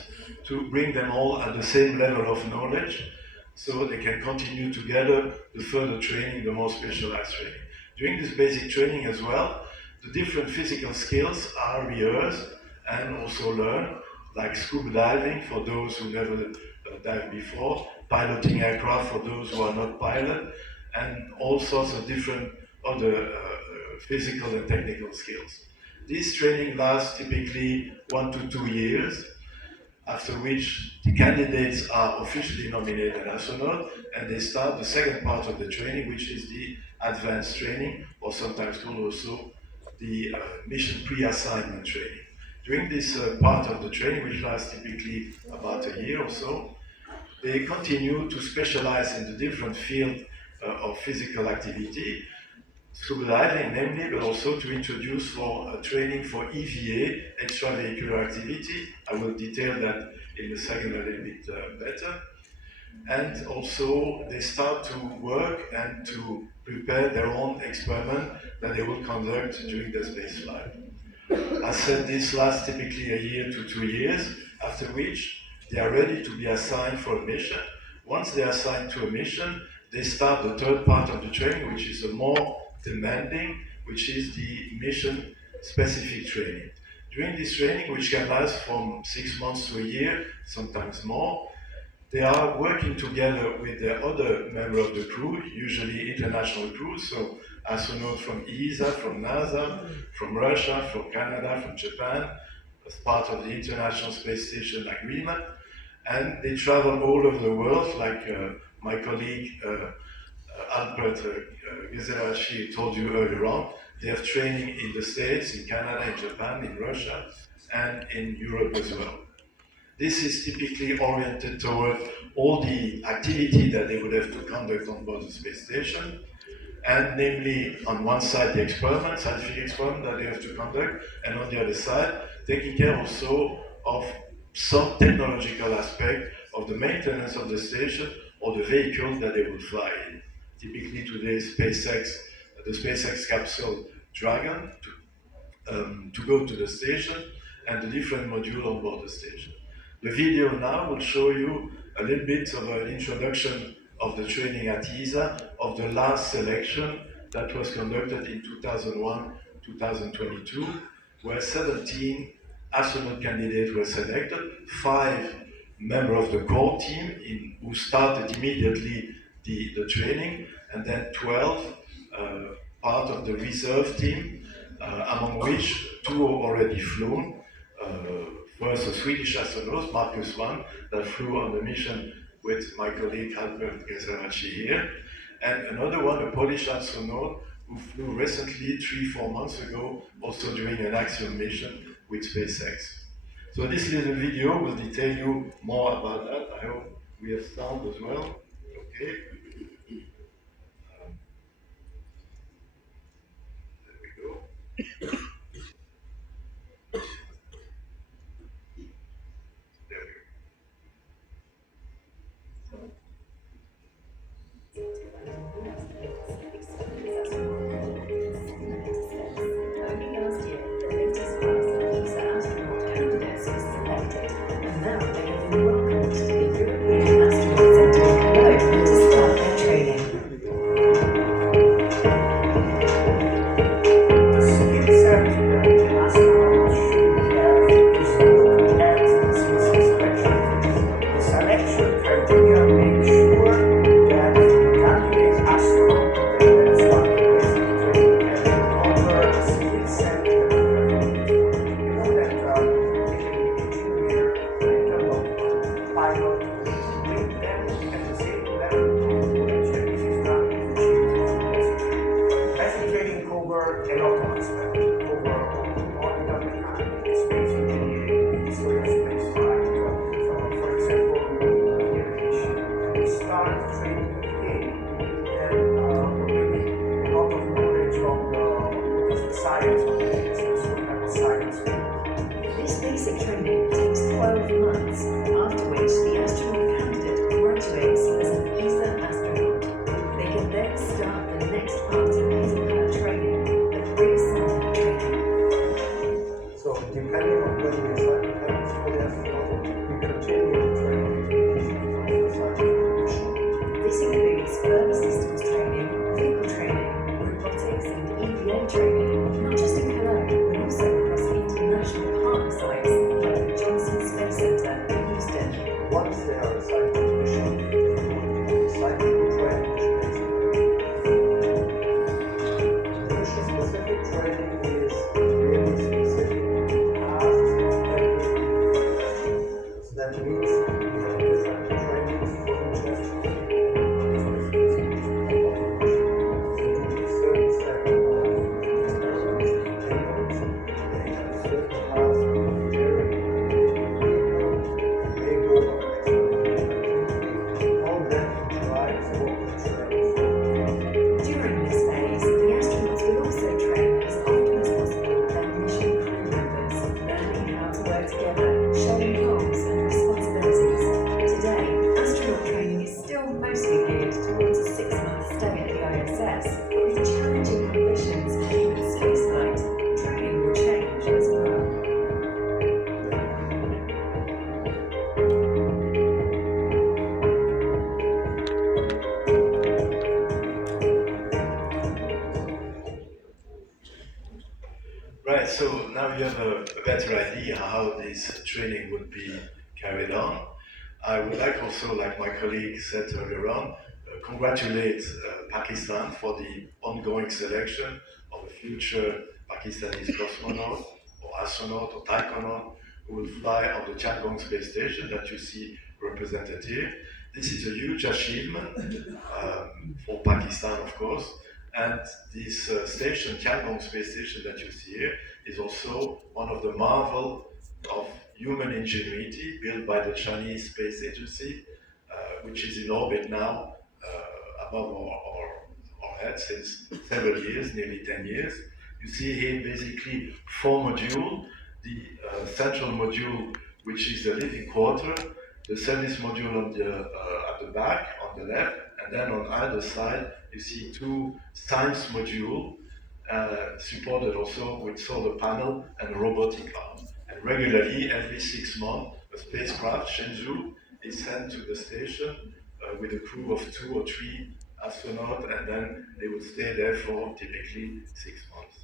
to bring them all at the same level of knowledge so they can continue together the further training, the more specialized training. During this basic training as well, the different physical skills are rehearsed and also learned, like scuba diving for those who never dived before, piloting aircraft for those who are not pilot, and all sorts of different other physical and technical skills. This training lasts typically 1 to 2 years, after which the candidates are officially nominated astronaut, and they start the second part of the training, which is the advanced training, or sometimes called also the mission pre-assignment training. During this part of the training, which lasts typically about a year or so, they continue to specialize in the different field of physical activity, scuba diving namely, but also to introduce for training for EVA, extravehicular activity. I will detail that in a second a little bit better. And also they start to work and to prepare their own experiment that they will conduct during their space flight. I said this lasts typically a year to 2 years, after which they are ready to be assigned for a mission. Once they are assigned to a mission, they start the third part of the training, which is a more demanding, which is the mission-specific training. During this training, which can last from 6 months to a year, sometimes more, they are working together with the other member of the crew, usually international crews, so astronauts from ESA, from NASA, from Russia, from Canada, from Japan, as part of the International Space Station Agreement, and they travel all over the world, like my colleague Alper Gezeravcı told you earlier on. They have training in the States, in Canada, in Japan, in Russia, and in Europe as well. This is typically oriented toward all the activity that they would have to conduct on board the space station, and namely on one side the experiment, scientific experiment that they have to conduct, and on the other side taking care also of some technological aspect of the maintenance of the station or the vehicle that they will fly in. Typically today the SpaceX capsule Dragon to go to the station, and the different modules on board the station. The video now will show you a little bit of an introduction of the training at ESA of the last selection that was conducted in 2001-2022, where 17 astronaut candidates were selected, 5 members of the core team who started immediately the training, and then 12 part of the reserve team, among which 2 are already flown. First, a Swedish astronaut, Marcus Wann, that flew on the mission with my colleague Alper Gezeravcı here, and another one, a Polish astronaut, who flew recently, 3-4 months ago, also during an axiom mission with SpaceX. So this little video will detail you more about that. I hope we have sound as well. Okay. There we go. Only last year, the latest class of ESA astronaut candidates was selected, and now they have been welcomed to the European Astronaut Centre in Cologne to start their training. The skill set that astronauts should have is looked at since inspection. The selection criteria make sure that the candidate astronaut that has done the basic training has the proper skill set that we need. You know that they can be engineer, pilot, with them at the same level of knowledge, and this is done in the basic training. spent over on government activities, space engineering, history of space flight. For example, we start training today, and already a lot of knowledge on the science of the business, we have a science field. This basic training takes 12 months, after which the astronaut candidate graduates as an ESA astronaut. They can then start the next part of his or her training, the pre-assignment training. So depending on when we start to have this fully astronaut, we continue to train on the such mission. This includes further systems training, vehicle training, robotics and EVA training, not just in Cologne, but also across international partner sites like the Johnson Space Center in Houston. Once they are assigned to the mission, they would slightly train mission-specific training is really specific tasks and activities. So that means we have different trainings for each astronaut and certain set of experiments, they have certain tasks of daring, all that drives what we train for. During this phase, the astronauts will also train as often as possible their mission crew members, learning how to work together, sharing goals and responsibilities. Today, astronaut training is still mostly geared towards a 6-month stay at the ISS. With challenging ambitions for human spaceflight, training will change as well. Right, so now you have a better idea how this training would be carried on. I would like also, like my colleague said earlier on, congratulate Pakistan for the ongoing selection of a future Pakistani cosmonaut or astronaut or taikonaut who will fly on the Tiangong space station that you see represented here. This is a huge achievement for Pakistan, of course. And this station, Tiangong space station that you see here, is also one of the marvel of human ingenuity built by the Chinese Space Agency, which is in orbit now above our heads since several years, nearly 10 years. You see here basically 4 modules, the central module, which is the living quarter, the service module on at the back, on the left, and then on either side, you see 2 science modules supported also with solar panel and robotic arm. And regularly, every 6 months, a spacecraft, Shenzhou, is sent to the station with a crew of 2 or 3 astronauts, and then they would stay there for typically 6 months.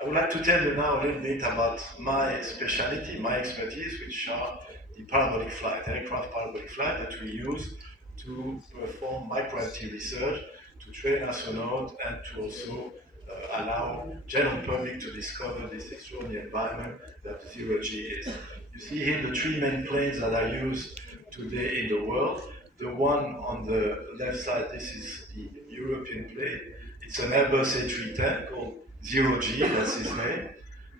I would like to tell you now a little bit about my specialty, my expertise, which are the parabolic flight, aircraft parabolic flight that we use to perform micro-MT research, to train astronauts, and to also allow general public to discover this extraordinary environment that zero-G is. You see here the 3 main planes that are used today in the world. The one on the left side, this is the European plane. It's an Airbus A310 called Zero-G, that's his name.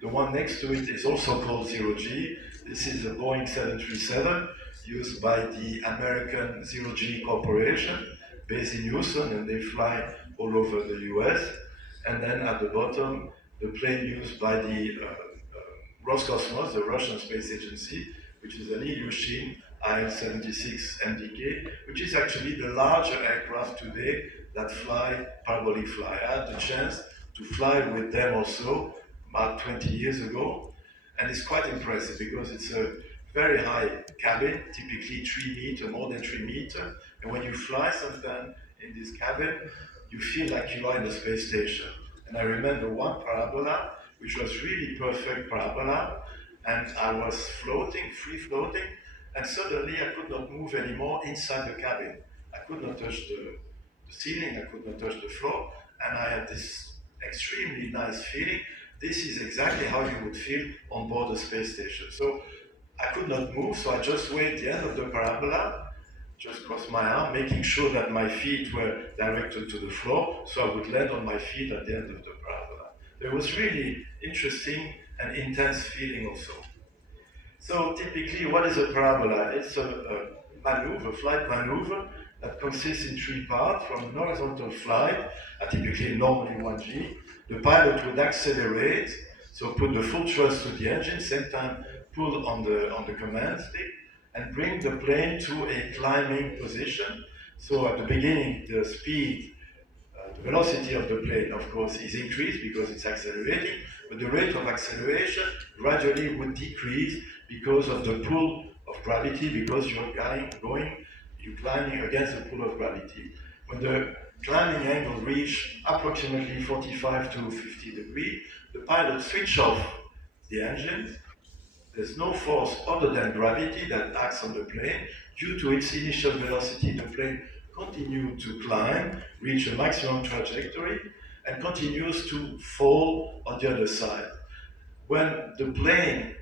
The one next to it is also called Zero-G. This is a Boeing 737 used by the American Zero-G Corporation, based in Houston, and they fly all over the US. And then at the bottom, the plane used by the Roscosmos, the Russian Space Agency, which is an Ilyushin IL-76 MDK, which is actually the larger aircraft today that fly parabolic fly. I had the chance to fly with them also about 20 years ago, and it's quite impressive because it's a very high cabin, typically 3 meters, more than 3 meters, and when you fly sometimes in this cabin, you feel like you are in the space station. And I remember one parabola, which was really perfect parabola, and I was floating, free floating, and suddenly I could not move anymore inside the cabin. I could not touch the ceiling, I could not touch the floor, and I had this extremely nice feeling. This is exactly how you would feel on board the space station. So I could not move, so I just wait at the end of the parabola, just cross my arm, making sure that my feet were directed to the floor, so I would land on my feet at the end of the parabola. It was really interesting and intense feeling also. So typically, what is a parabola? It's a maneuver, flight maneuver, that consists in three parts. From an horizontal flight, typically normally 1G, the pilot would accelerate, so put the full thrust to the engine, same time pull on the command stick, and bring the plane to a climbing position. So at the beginning, the speed, the velocity of the plane, of course, is increased because it's accelerating, but the rate of acceleration gradually would decrease because of the pull of gravity, because you're climbing against the pull of gravity. When the climbing angle reaches approximately 45 to 50 degrees, the pilot switches off the engine. There's no force other than gravity that acts on the plane. Due to its initial velocity, the plane continues to climb, reach a maximum trajectory, and continues to fall on the other side. When the plane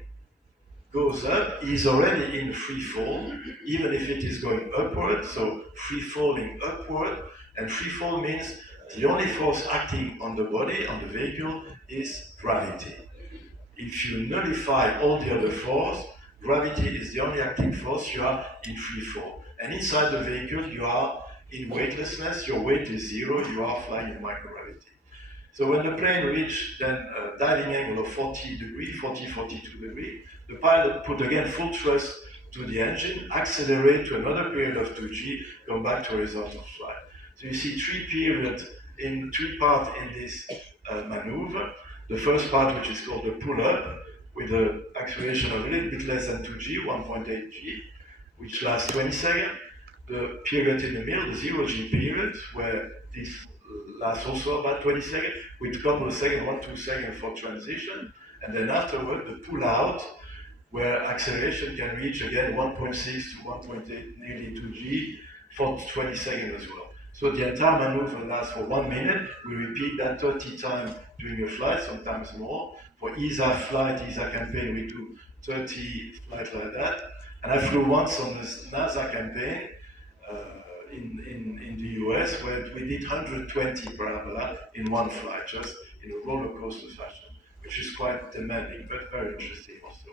goes up, he's already in free fall, even if it is going upward, so free falling upward, and free fall means the only force acting on the body, on the vehicle, is gravity. If you nullify all the other force, gravity is the only acting force, you are in free fall. And inside the vehicle, you are in weightlessness, your weight is zero, you are flying in microgravity. So when the plane reached then a diving angle of 40, 42 degrees, the pilot put again full thrust to the engine, accelerate to another period of 2G, come back to horizontal flight. So you see three parts in this maneuver. The first part, which is called the pull-up, with an acceleration of a little bit less than 2G, 1.8G, which lasts 20 seconds. The period in the middle, the 0G period, where this lasts also about 20 seconds, with a couple of seconds, 1-2 seconds for transition. And then afterward, the pull-out, where acceleration can reach again 1.6 to 1.8, nearly 2G, for 20 seconds as well. So the entire maneuver lasts for 1 minute. We repeat that 30 times during a flight, sometimes more. For ESA flight, ESA campaign, we do 30 flights like that. And I flew once on this NASA campaign in the US, where we did 120 parabola in one flight, just in a roller coaster fashion, which is quite demanding, but very interesting also.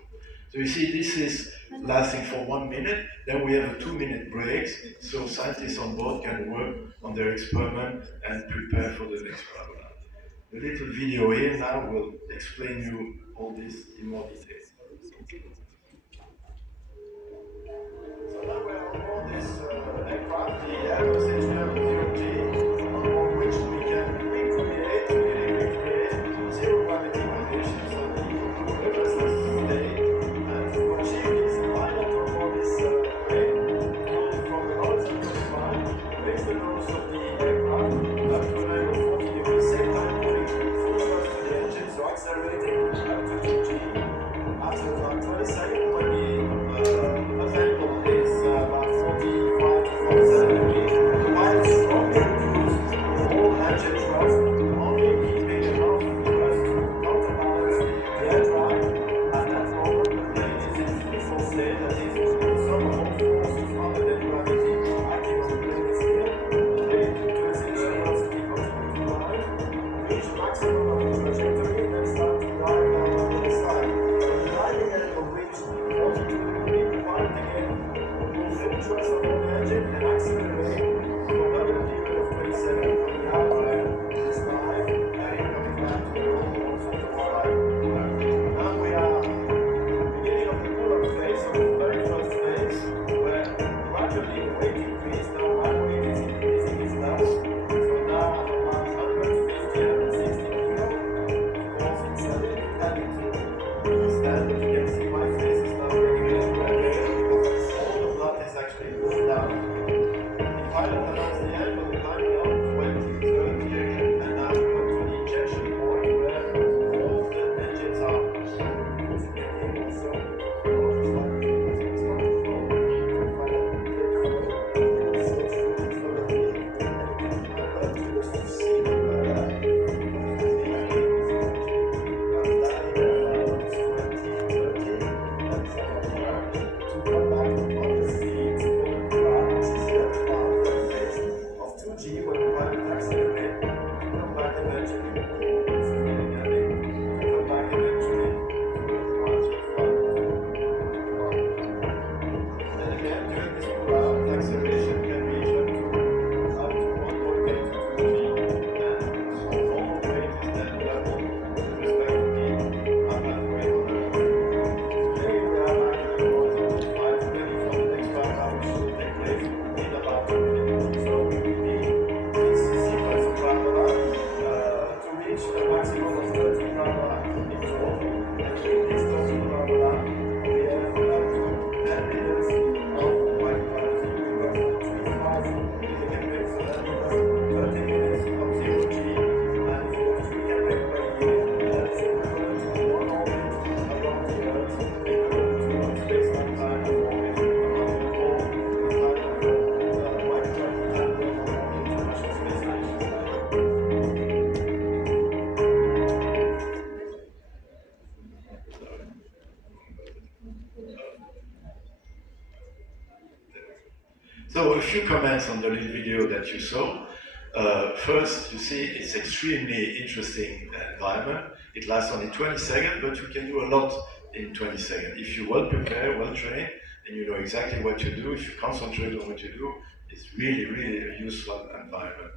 So you see, this is lasting for 1 minute, then we have a 2-minute break, so scientists on board can work on their experiment and prepare for the next parabola. The little video here now will explain you all this in more detail. So now we are on board this aircraft, the Airbus A320, on board which we can recreate zero gravity conditions of the weightlessness state. And to achieve this, the pilot on board this plane will, from the horizontal flight, raise the nose of the aircraft up to an angle of 40 degrees, same time putting full thrust to the engine, so accelerating up to 2G. After about 20 seconds, when the angle is about 45 to 47 degrees, the pilot So a few comments on the little video that you saw. First, you see it's extremely interesting environment. It lasts only 20 seconds, but you can do a lot in 20 seconds. If you're well prepared, well trained, and you know exactly what you do, if you concentrate on what you do, it's really, really a useful environment.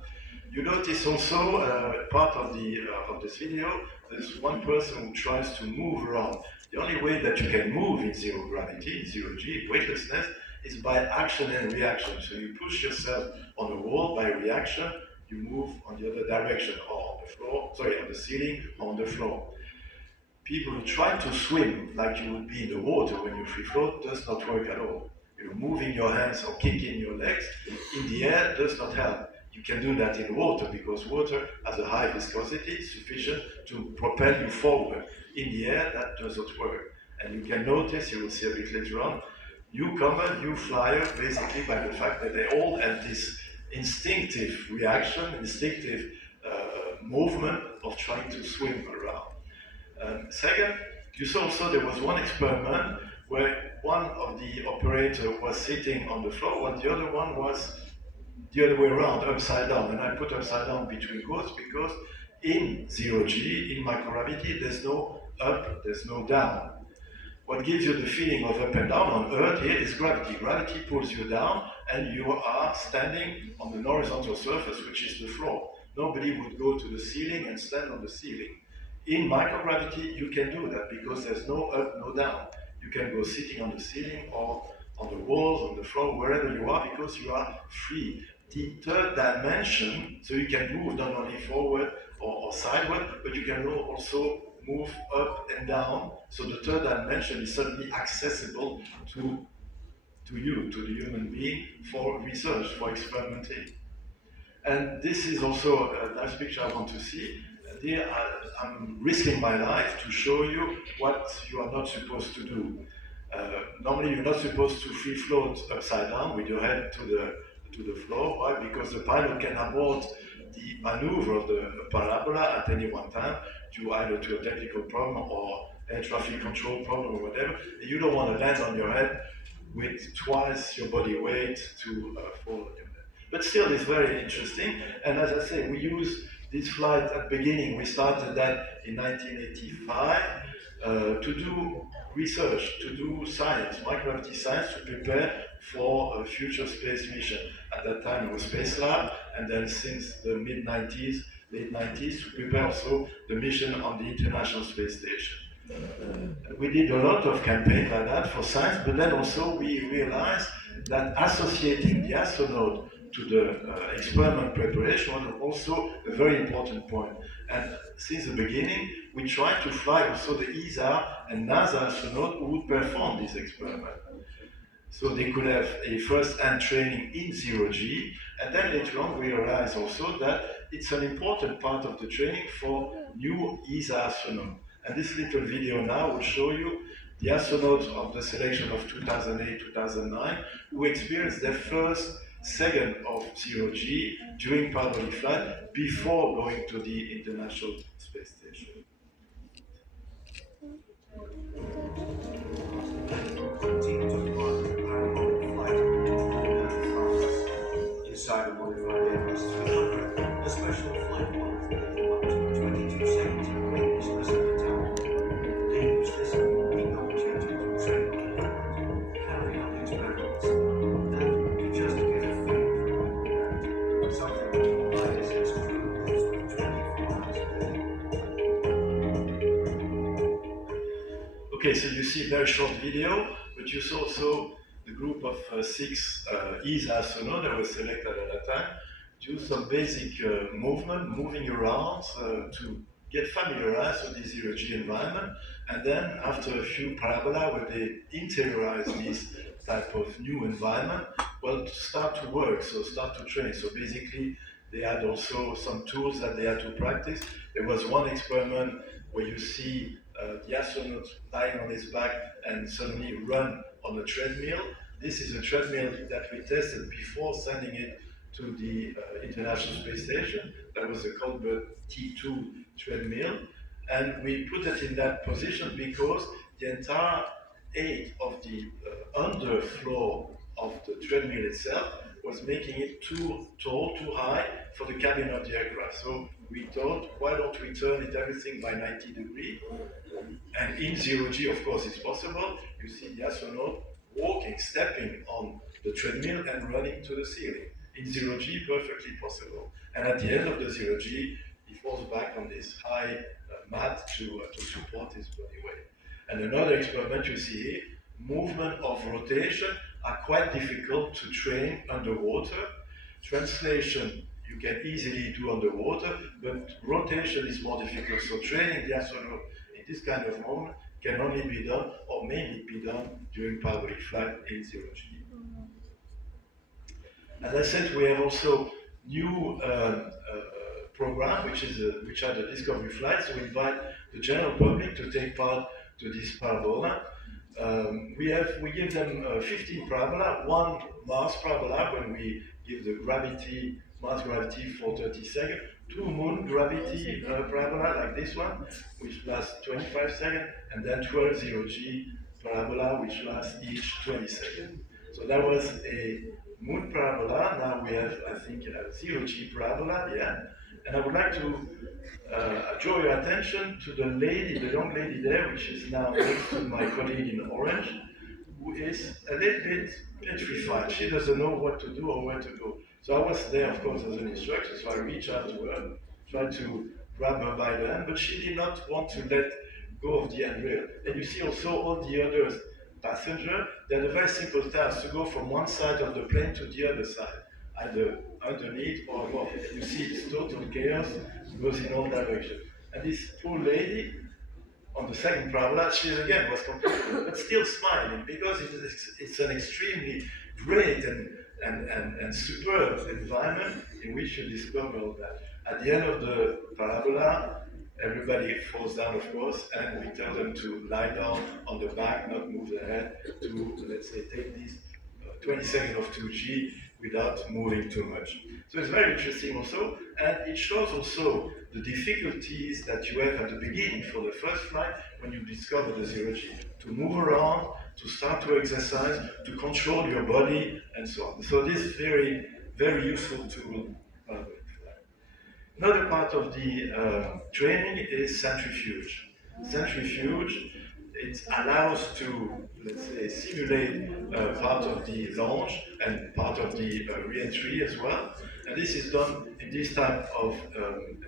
You notice also part of this video, there's one person who tries to move around. The only way that you can move in zero gravity, zero G, weightlessness, is by action and reaction. So you push yourself on the wall by reaction, you move on the other direction, or on the floor, sorry, on the ceiling, or on the floor. People who try to swim like you would be in the water when you free float does not work at all. You know, moving your hands or kicking your legs in the air does not help. You can do that in water because water has a high viscosity sufficient to propel you forward. In the air, that does not work. And you can notice, you will see a bit later on, newcomer, new flyer, basically by the fact that they all have this instinctive reaction, instinctive movement of trying to swim around. Second, you saw also there was one experiment where one of the operators was sitting on the floor while the other one was the other way around, upside down. And I put upside down between quotes because in zero G, in microgravity, there's no up, there's no down. What gives you the feeling of up and down on Earth here is gravity. Gravity pulls you down and you are standing on the horizontal surface, which is the floor. Nobody would go to the ceiling and stand on the ceiling. In microgravity, you can do that because there's no up, no down. You can go sitting on the ceiling or on the walls, on the floor, wherever you are, because you are free. The third dimension, so you can move not only forward or sideward, but you can also move up and down. So the third dimension is suddenly accessible to you, to the human being, for research, for experimenting. And this is also a nice picture I want to see. Here I'm risking my life to show you what you are not supposed to do. Normally you're not supposed to free float upside down with your head to the floor. Why? Because the pilot can abort the maneuver of the parabola at any one time due either to a technical problem or air traffic control problem or whatever. And you don't want to land on your head with twice your body weight to fall on your head. But still, it's very interesting. And as I say, we use this flight at the beginning. We started that in 1985 to do research, to do science, microgravity science, to prepare for a future space mission. At that time it was Space Lab, and then since the mid-90s, late 90s, to prepare also the mission on the International Space Station. We did a lot of campaigns like that for science, but then also we realized that associating the astronaut to the experiment preparation was also a very important point. And since the beginning, we tried to fly also the ESA and NASA astronaut who would perform this experiment. So they could have a first-hand training in zero G, and then later on we realized also that it's an important part of the training for new ESA astronauts. And this little video now will show you the astronauts of the selection of 2008-2009 who experienced their first second of zero G during parabolic flight before going to the International Space Station. Inside a modified Airbus 300, a special flight model up to 22 seconds of weightlessness at the time. They used this unique opportunity to train on the aircraft, carry out experiments, and to just get a feel for that. Something that ISS crew does 24 hours a day. Okay, so you see a very short video, but you saw also the group of 6 ESA astronauts that were selected at that time do some basic movement, moving around to get familiarized with the zero G environment, and then after a few parabola where they interiorize this type of new environment, well, to start to work, so start to train. So basically, they had also some tools that they had to practice. There was one experiment where you see the astronaut lying on his back and suddenly run on a treadmill. This is a treadmill that we tested before sending it to the International Space Station. That was the Colbert T2 treadmill. And we put it in that position because the entire height of the underfloor of the treadmill itself was making it too tall, too high for the cabin of the aircraft. So we thought, why don't we turn it everything by 90 degrees? And in zero G, of course, it's possible. You see the astronaut walking, stepping on the treadmill and running to the ceiling. In zero G, perfectly possible. And at the end of the zero G, he falls back on this high mat to support his body weight. And another experiment you see here, movement of rotation are quite difficult to train underwater. Translation you can easily do underwater, but rotation is more difficult. So training the astronaut in this kind of moment can only be done, or maybe be done, during parabolic flight in zero G. As I said, we have also new program, which are the discovery flights. So we invite the general public to take part to this parabola. We give them 15 parabola, one Mars parabola when we give the Mars gravity for 30 seconds, two moon gravity parabola like this one, which lasts 25 seconds, and then 12 zero G parabola, which lasts each 20 seconds. So that was a moon parabola. Now we have, I think, a zero G parabola, yeah. And I would like to draw your attention to the young lady there, which is now next to my colleague in orange, who is a little bit petrified. She doesn't know what to do or where to go. So I was there, of course, as an instructor, so I reached out to her, tried to grab her by the hand, but she did not want to let go of the handrail. And you see also all the other passengers, they had a very simple task to go from one side of the plane to the other side, either underneath or above. You see it's total chaos, goes in all directions. And this poor lady, on the second parabola, she again was completely, but still smiling, because it's an extremely great and superb environment in which you discover all that. At the end of the parabola, everybody falls down, of course, and we tell them to lie down on the back, not move their head, to, let's say, take these 20 seconds of 2G without moving too much. So it's very interesting also, and it shows also the difficulties that you have at the beginning for the first flight when you discover the zero G, to move around, to start to exercise, to control your body, and so on. So this is very, very useful tool. Another part of the training is centrifuge. Centrifuge, it allows to, let's say, simulate part of the launch and part of the re-entry as well. And this is done in this type of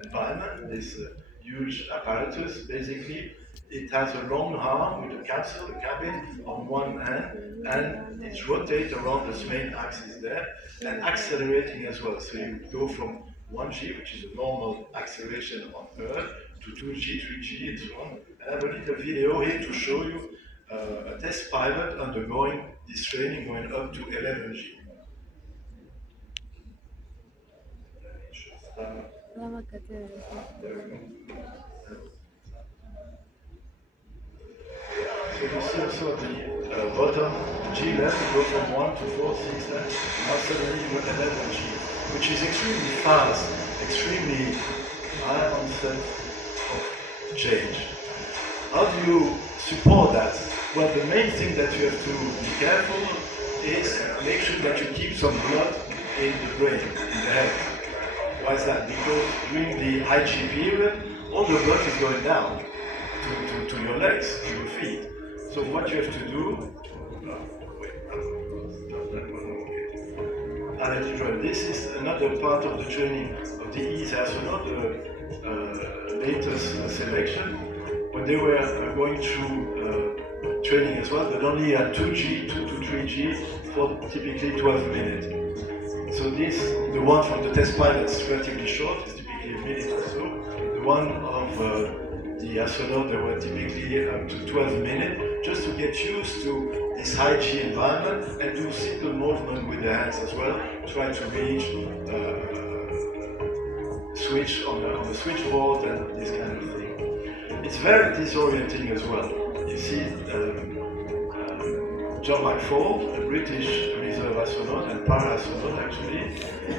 environment, this huge apparatus. Basically, it has a long arm with a capsule, a cabin on one hand, and it's rotates around this main axis there, and accelerating as well. So you go from 1G, which is a normal acceleration on Earth, to 2G, 3G, and so on. And I have a little video here to show you a test pilot undergoing this training going up to 11G. So you see also the bottom G left, you go from 1 to 4, 6, 10, now suddenly you go 11G, which is extremely fast, extremely high onset of change. How do you support that? Well, the main thing that you have to be careful is make sure that you keep some blood in the brain, in the head. Why is that? Because during the high G period, all the blood is going down to your legs, to your feet. So what you have to do, this is another part of the training of the ESA astronaut, the latest selection. When they were going through training as well, but only at 2G, 2 to 3G, for typically 12 minutes. So this, the one from the test pilot is relatively short, it's typically a minute or so. The one of the astronaut, they were typically up to 12 minutes, just to get used to this high G environment and do simple movement with the hands as well, try to reach switch on the switchboard and this kind of thing. It's very disorienting as well. You see John McFall, a British reserve astronaut and para-astronaut actually,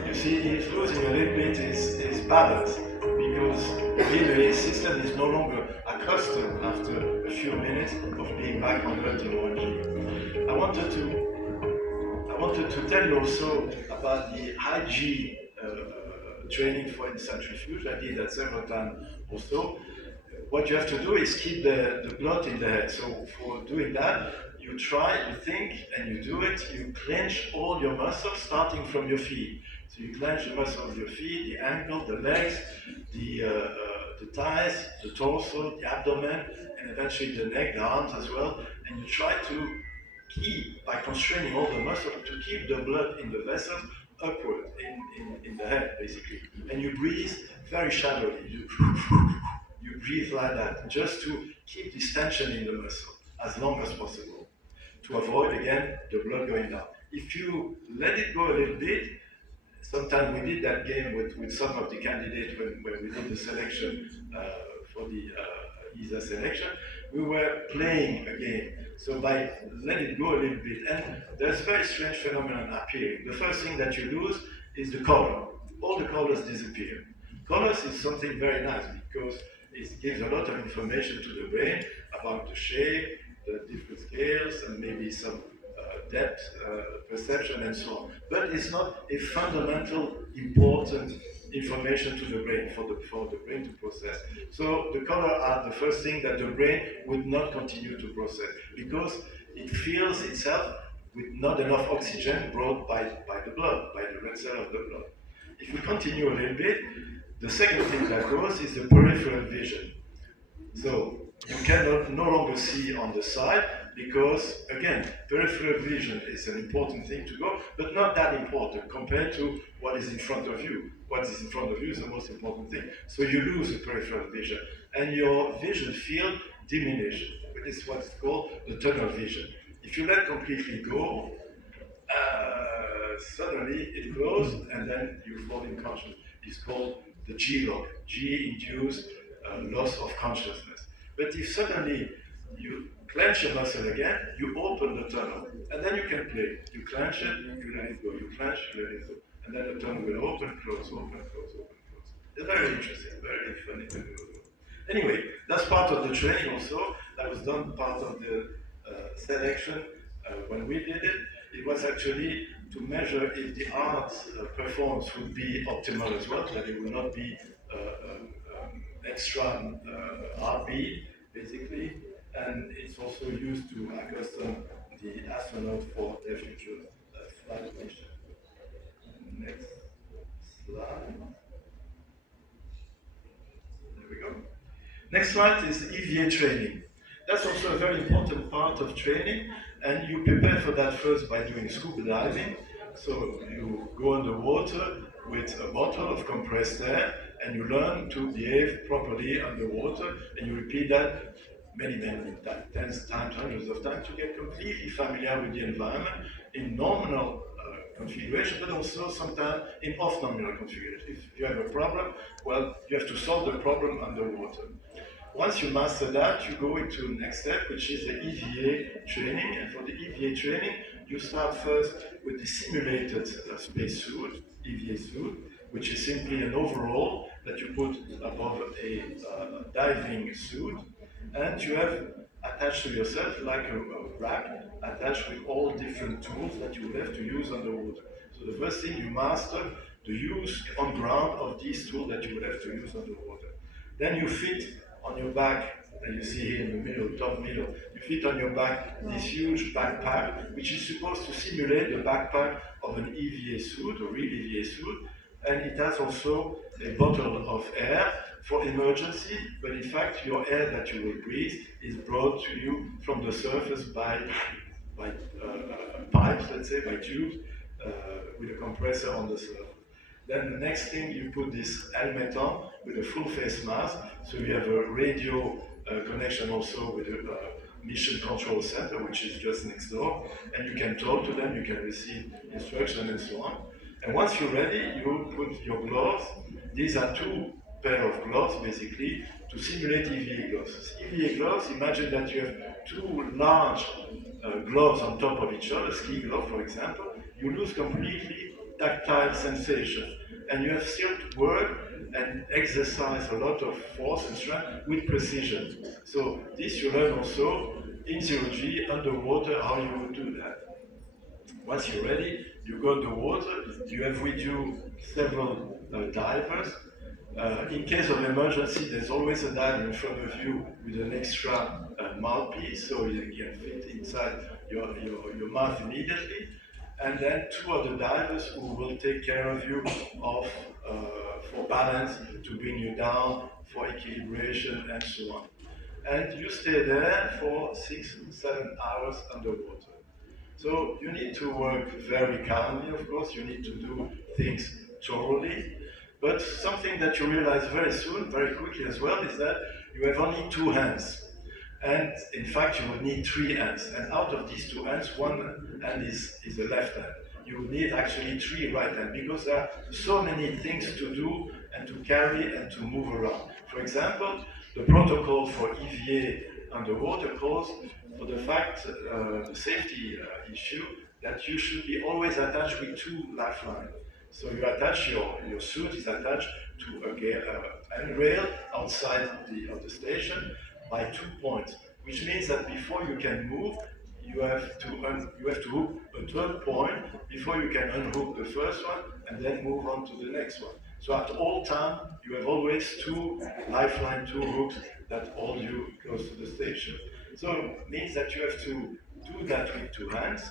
you see he's losing a little bit his balance because really his system is no longer accustomed after a few minutes of being back on Earth in 1G. I wanted to tell you also about the high G training for in centrifuge. I did that several times also. What you have to do is keep the blood in the head. So for doing that, you try, you think, and you do it. You clench all your muscles starting from your feet. So you clench the muscles of your feet, the ankle, the legs, the thighs, the torso, the abdomen, and eventually the neck, the arms as well. And you try to keep, by constraining all the muscles, to keep the blood in the vessels upward in the head, basically. And you breathe very shallowly. You breathe like that, just to keep this tension in the muscle as long as possible, to avoid, again, the blood going down. If you let it go a little bit, sometimes we did that game with some of the candidates when we did the selection for the ESA selection, we were playing a game. So by letting it go a little bit, and there's very strange phenomenon appearing. The first thing that you lose is the color. All the colors disappear. Colors is something very nice because it gives a lot of information to the brain about the shape, the different scales, and maybe some depth perception and so on. But it's not a fundamental, important information to the brain for the brain to process. So the color are the first thing that the brain would not continue to process because it feels itself with not enough oxygen brought by the blood, by the red cell of the blood. If we continue a little bit, the second thing that goes is the peripheral vision. So you cannot no longer see on the side because, again, peripheral vision is an important thing to go, but not that important compared to what is in front of you. What is in front of you is the most important thing. So you lose the peripheral vision, and your vision field diminishes. This is what's called the tunnel vision. If you let completely go, suddenly it goes, and then you fall in consciousness. It's called the G-lock, G-induced loss of consciousness. But if suddenly you clench your muscle again, you open the tunnel, and then you can play. You clench it, you let it go, you clench, you let it go. And then the tunnel will open, close, open, close, open, close. It's very interesting, very funny to do. Anyway, that's part of the training also. That was done part of the selection when we did it. It was actually to measure if the art performance would be optimal as well, that it would not be extra RB, basically. And it's also used to accustom the astronaut for their future flight mission. Next slide. There we go. Next slide is EVA training. That's also a very important part of training, and you prepare for that first by doing scuba diving. So you go underwater with a bottle of compressed air, and you learn to behave properly underwater, and you repeat that many times, tens times, hundreds of times, to get completely familiar with the environment in nominal configuration, but also sometimes in off-nominal configuration. If you have a problem, well, you have to solve the problem underwater. Once you master that, you go into the next step, which is the EVA training. And for the EVA training, you start first with the simulated spacesuit, EVA suit, which is simply an overall that you put above a diving suit, and you have attached to yourself like a rack attached with all different tools that you will have to use underwater. So the first thing you master the use on ground of these tools that you will have to use underwater. Then you fit on your back, and you see here in the middle, top middle, you fit on your back this huge backpack, which is supposed to simulate the backpack of an EVA suit, a real EVA suit, and it has also a bottle of air for emergency, but in fact your air that you will breathe is brought to you from the surface by pipes, let's say, by tubes, with a compressor on the surface. Then the next thing, you put this helmet on with a full face mask, so you have a radio connection also with a mission control center, which is just next door, and you can talk to them, you can receive instruction and so on. And once you're ready, you put your gloves. These are two pair of gloves, basically, to simulate EVA gloves. EVA gloves, imagine that you have two large gloves on top of each other, ski glove, for example. You lose completely tactile sensation, and you have still to work and exercise a lot of force and strength with precision. So this you learn also in zero G underwater how you would do that. Once you're ready, you go in the water. You have with you several divers. In case of emergency, there's always a diver in front of you with an extra mouthpiece, so you can fit inside your mouth immediately. And then two other divers who will take care of you of for balance, to bring you down, for equilibration, and so on. And you stay there for 6-7 hours underwater. So you need to work very calmly, of course, you need to do things thoroughly, but something that you realize very soon, very quickly as well, is that you have only two hands. And in fact, you would need three hands. And out of these two hands, one hand is the left hand. You would need actually three right hands because there are so many things to do and to carry and to move around. For example, the protocol for EVA underwater calls for the fact, the safety issue, that you should be always attached with two lifelines. So you attach your suit is attached to a handrail outside of the station by 2 points, which means that before you can move, you have to hook a third point before you can unhook the first one and then move on to the next one. So at all time, you have always two lifeline, two hooks that hold you close to the station. So it means that you have to do that with two hands,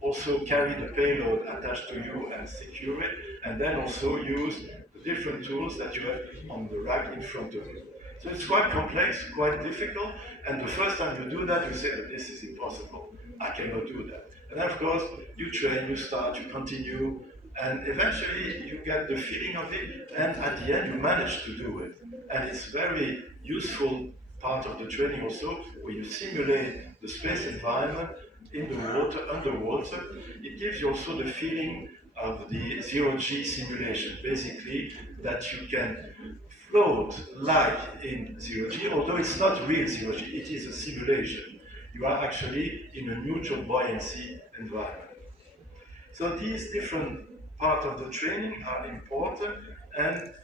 also carry the payload attached to you and secure it, and then also use the different tools that you have on the rack in front of you. So it's quite complex, quite difficult, and the first time you do that, you say, this is impossible, I cannot do that. And then of course, you train, you start, you continue, and eventually you get the feeling of it, and at the end you manage to do it. And it's very useful part of the training also, where you simulate the space environment in the water, underwater. It gives you also the feeling of the zero-G simulation, basically that you can float like in zero-G, although it's not real zero-G, it is a simulation. You are actually in a neutral buoyancy environment. So these different parts of the training are important, and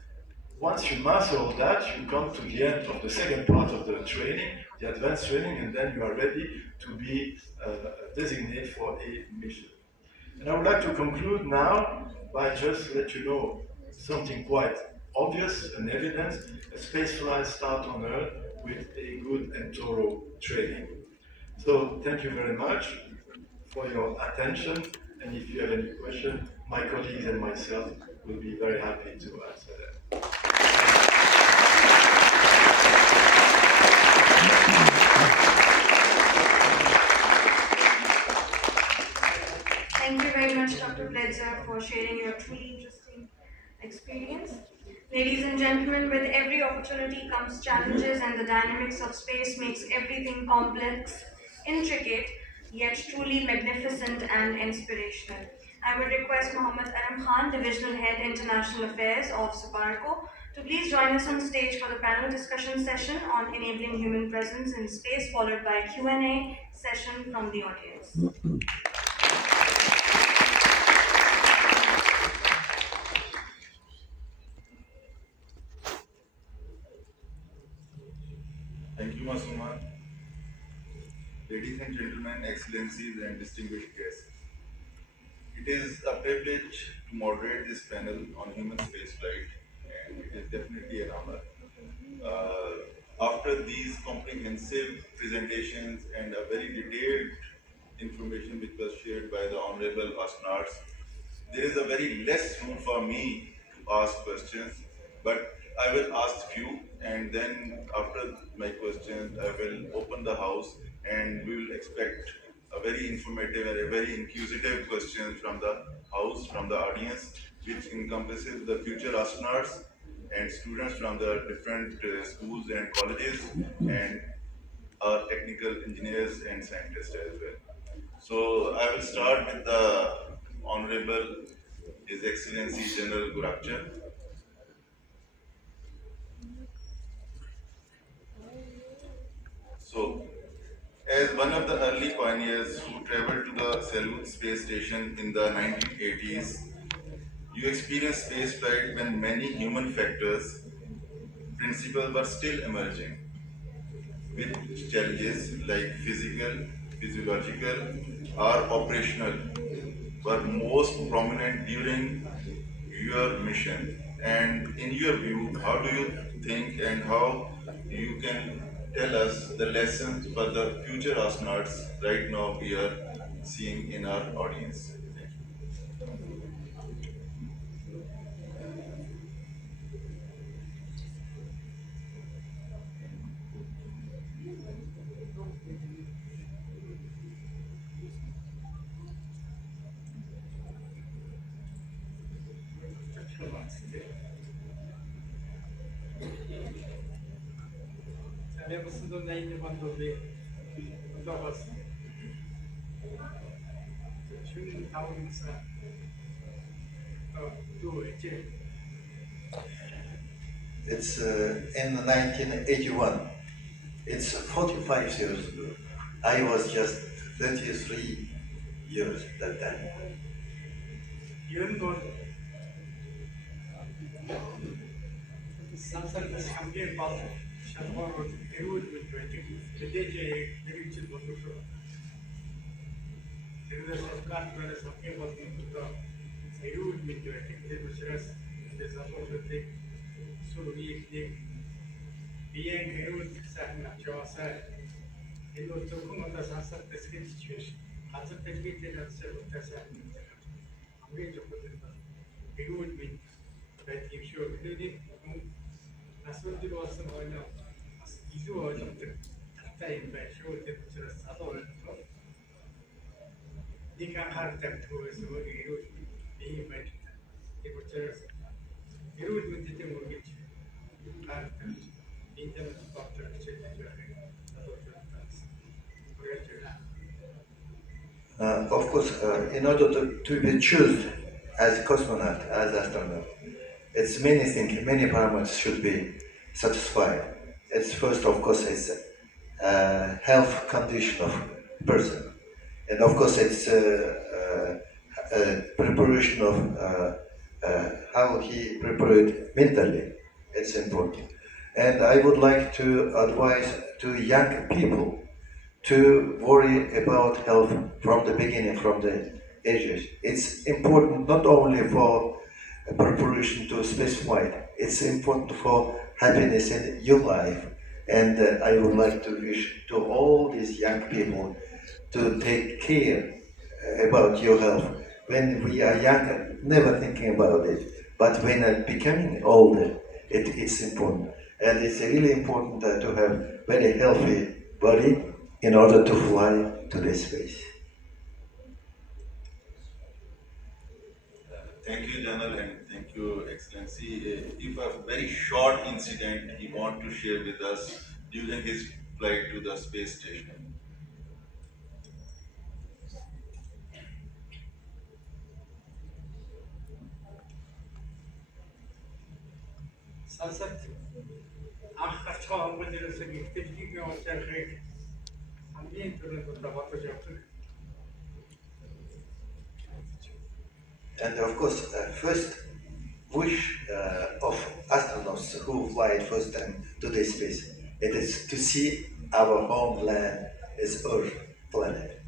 once you master all that, you come to the end of the second part of the training, the advanced training, and then you are ready to be designated for a mission. And I would like to conclude now by just let you know something quite obvious and evident. A spaceflight starts on Earth with a good and thorough training. So thank you very much for your attention, and if you have any questions, my colleagues and myself will be very happy to answer them. Thank you very much, Dr. Gezeravcı, for sharing your truly interesting experience. Ladies and gentlemen, with every opportunity comes challenges, and the dynamics of space makes everything complex, intricate, yet truly magnificent and inspirational. I would request Mohammed Aram Khan, Divisional Head International Affairs of Saparco, to please join us on stage for the panel discussion session on enabling human presence in space, followed by a Q&A session from the audience. Thank you, Masuma. Ladies and gentlemen, excellencies and distinguished guests. It is a privilege to moderate this panel on human spaceflight, and it is definitely an honor. After these comprehensive presentations and a very detailed information which was shared by the honorable astronauts, there is a very less room for me to ask questions, but I will ask few, and then after my questions, I will open the house, and we will expect a very informative and a very inquisitive question from the house, from the audience, which encompasses the future astronauts and students from the different schools and colleges, and our technical engineers and scientists as well. So I will start with the Honorable His Excellency General Gurragchaa. So, as one of the early pioneers who traveled to the Salyut space station in the 1980s, you experienced spaceflight when many human factors, principles were still emerging, with challenges like physical, physiological, or operational. were most prominent during your mission? And in your view, how do you think and how you can tell us the lessons for the future astronauts right now we are seeing in our audience? Thank you. It's in 1981. It's 45 years ago. I was just 33 years at that time. Of course, in order to be chosen as a cosmonaut, as astronaut, it's many things, many parameters should be satisfied. It's first, of course, it's health condition of person, and of course, it's preparation of how he prepared mentally. It's important, and I would like to advise to young people to worry about health from the beginning, from the ages. It's important not only for preparation to space flight, it's important for happiness in your life. And I would like to wish to all these young people to take care about your health. When we are younger, never thinking about it. But when becoming older, it's important. And it's really important to have very healthy body in order to fly to the space. Thank you, General, and thank you, Excellency. If a very short incident he want to share with us during his flight to the space station. And of course, first wish of astronauts who fly first time to the space, it is to see our homeland as Earth planet.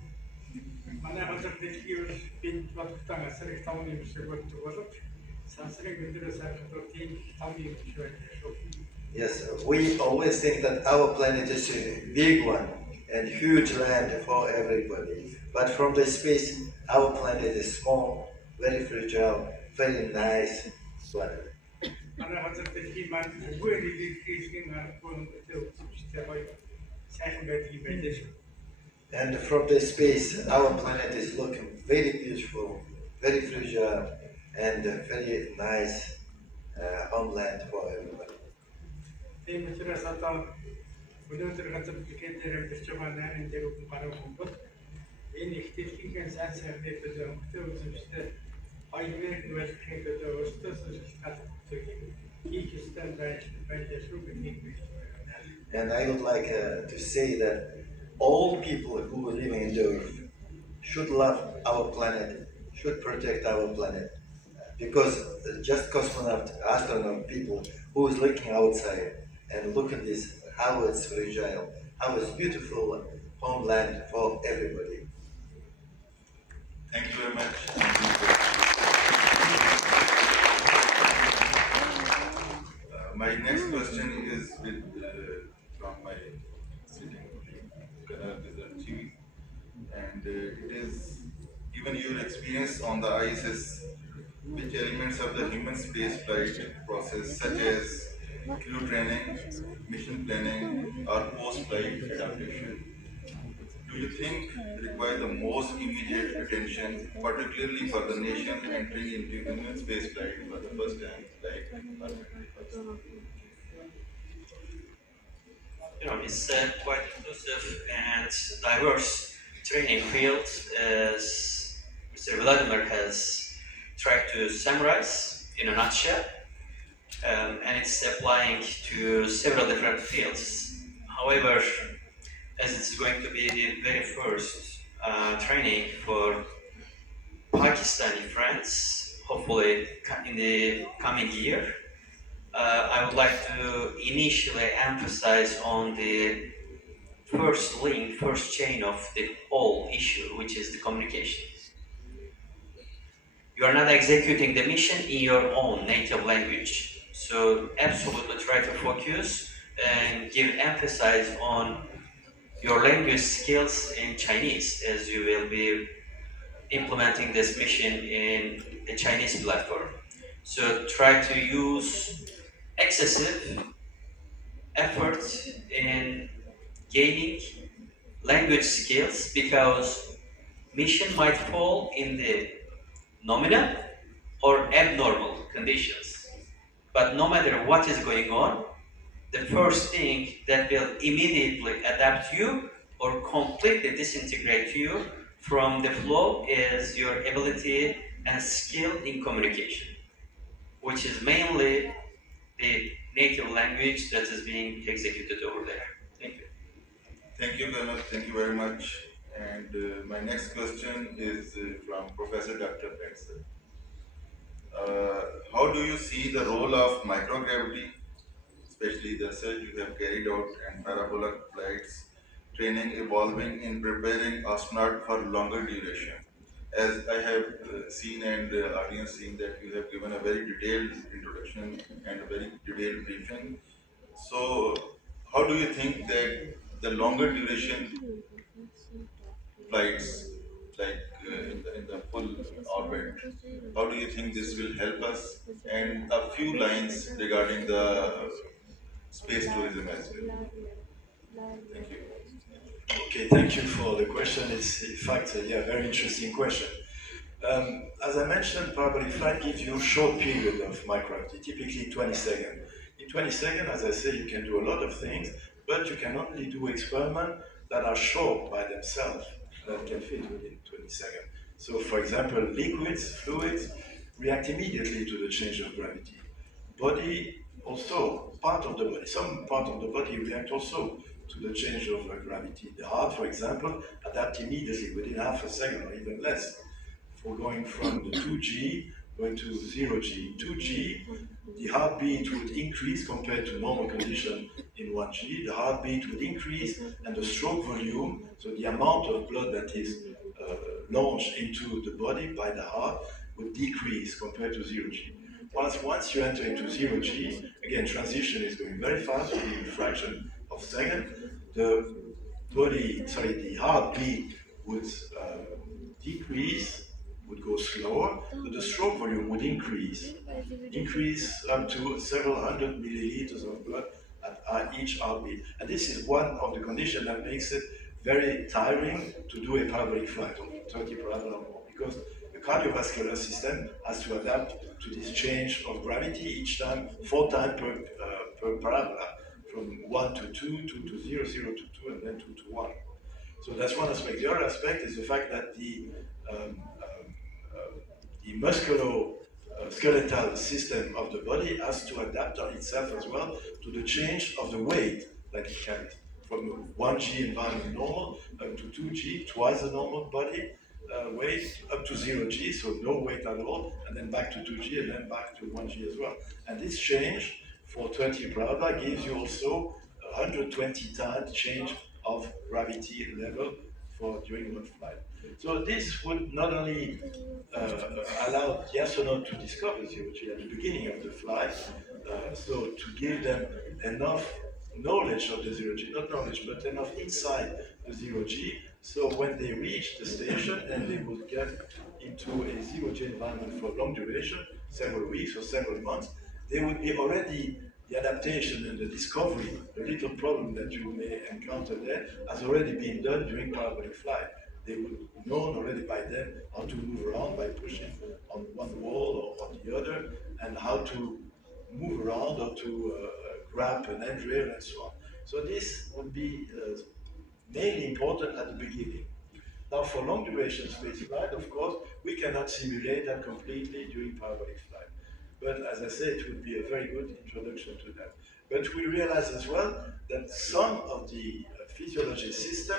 Yes, we always think that our planet is a big one and huge land for everybody. But from the space, our planet is small, very fragile, very nice planet. And from the space, our planet is looking very beautiful, very fragile, and a very nice homeland for everybody. And I would like to say that all people who live in the earth should love our planet, should protect our planet. Because just cosmonaut, astronaut people who is looking outside and look at this, how it's fragile, how it's beautiful homeland for everybody. Thank you very much. My next question is from my sitting Alper Gezeravcı, and it is given your experience on the ISS, which elements of the human space flight process, such as crew training, mission planning, or post-flight adaptation, do you think require the most immediate attention, particularly for the nation entering into human space flight for the first time, like parliamentary? It's a quite inclusive and diverse training field, as Mr. Vladimir has tried to summarize in a nutshell, and it's applying to several different fields. However, as it's going to be the very first training for Pakistani friends, hopefully in the coming year, I would like to initially emphasize on the first link, first chain of the whole issue, which is the communication. You are not executing the mission in your own native language, so absolutely try to focus and give emphasis on your language skills in Chinese, as you will be implementing this mission in a Chinese platform. So try to use excessive effort in gaining language skills, because mission might fall in the nominal or abnormal conditions. But no matter what is going on, the first thing that will immediately adapt you or completely disintegrate you from the flow is your ability and skill in communication, which is mainly the native language that is being executed over there. Thank you. Thank you, Colonel. Thank you very much. And my next question is from Professor Dr. Benson. How do you see the role of microgravity, especially the research you have carried out and parabolic flights training evolving in preparing astronaut for longer duration? As I have seen and the audience seen that you have given a very detailed introduction and a very detailed briefing. So, how do you think that the longer duration flights, like in the full orbit, how do you think this will help us? And a few lines regarding the space tourism as well. Thank you. Okay, thank you for the question. It's in fact a very interesting question. As I mentioned, parabolic flight gives you a short period of microgravity, typically 20 seconds. In 20 seconds, as I say, you can do a lot of things, but you can only do experiments that are short by themselves, that can fit within 20 seconds. So, for example, liquids, fluids, react immediately to the change of gravity. Body also, part of the body, some part of the body react also to the change of gravity. The heart, for example, adapt immediately within half a second or even less. For going from the 2G going to 0G. 2G, the heartbeat would increase compared to normal condition in 1G. The heartbeat would increase and the stroke volume, so the amount of blood that is launched into the body by the heart, would decrease compared to 0G. Once you enter into 0G, again, transition is going very fast, within a fraction of a second. The heartbeat would decrease, would go slower, but the stroke volume would increase up to several hundred milliliters of blood at each heartbeat. And this is one of the conditions that makes it very tiring to do a parabolic flight, or 30 parabola or more, because the cardiovascular system has to adapt to this change of gravity each time, 4 times per parabola, from 1 to 2, 2 to 0, 0 to 2, and then 2 to 1. So that's one aspect. The other aspect is the fact that the musculoskeletal system of the body has to adapt itself as well to the change of the weight that it carries. From 1G environment normal up to 2G, twice the normal body weight, up to 0G, so no weight at all, and then back to 2G, and then back to 1G as well. And this change for 20 parabola gives you also 120 times change of gravity level for during one flight. So this would not only allow the astronaut to discover zero G at the beginning of the flight, so to give them enough knowledge of the zero G, not knowledge, but enough insight the zero G, so when they reach the station and they would get into a zero G environment for long duration, several weeks or several months, they would be already, the adaptation and the discovery, the little problem that you may encounter there has already been done during parabolic flight. They would know already by then how to move around by pushing on one wall or on the other, and how to move around or to grab an handrail and so on. So this would be mainly important at the beginning. Now for long duration space flight, of course, we cannot simulate that completely during parabolic flight. But as I said, it would be a very good introduction to that. But we realize as well that some of the physiology system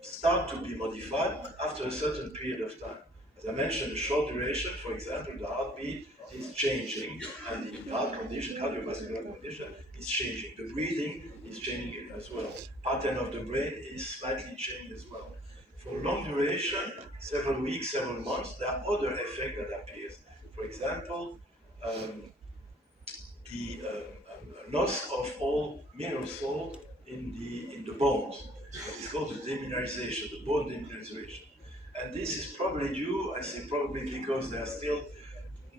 start to be modified after a certain period of time. As I mentioned, short duration, for example, the heartbeat is changing, and the heart condition, cardiovascular condition, is changing. The breathing is changing as well. Pattern of the brain is slightly changed as well. For long duration, several weeks, several months, there are other effects that appear. For example, the loss of all mineral salt in the bones. It's called the demineralization, the bone demineralization. And this is probably due, I say probably because there are still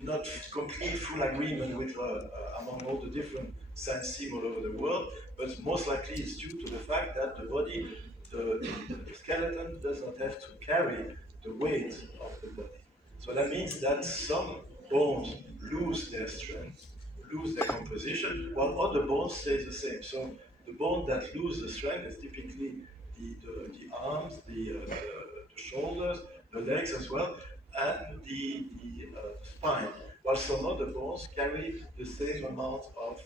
not complete full agreement with among all the different science teams all over the world, but most likely it's due to the fact that the body, the skeleton does not have to carry the weight of the body. So that means that some bones lose their strength, lose their composition, while other bones stay the same. So the bone that loses the strength is typically the arms, the shoulders, the legs as well, and the spine, while some other bones carry the same amount of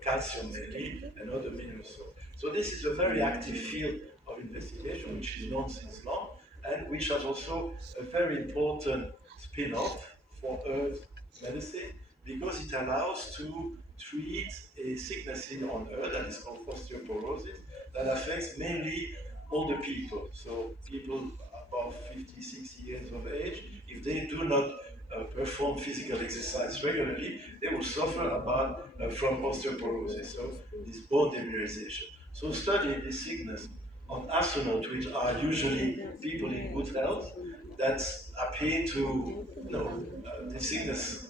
calcium mainly and other minerals. So this is a very active field of investigation which is known since long, and which has also a very important spin-off for Earth medicine, because it allows to treat a sickness on Earth that is called osteoporosis, that affects mainly older people. So people above 50, 60 years of age, if they do not perform physical exercise regularly, they will suffer from osteoporosis, so this bone demineralization. So studying this sickness on astronauts, which are usually people in good health, that appear to, the sickness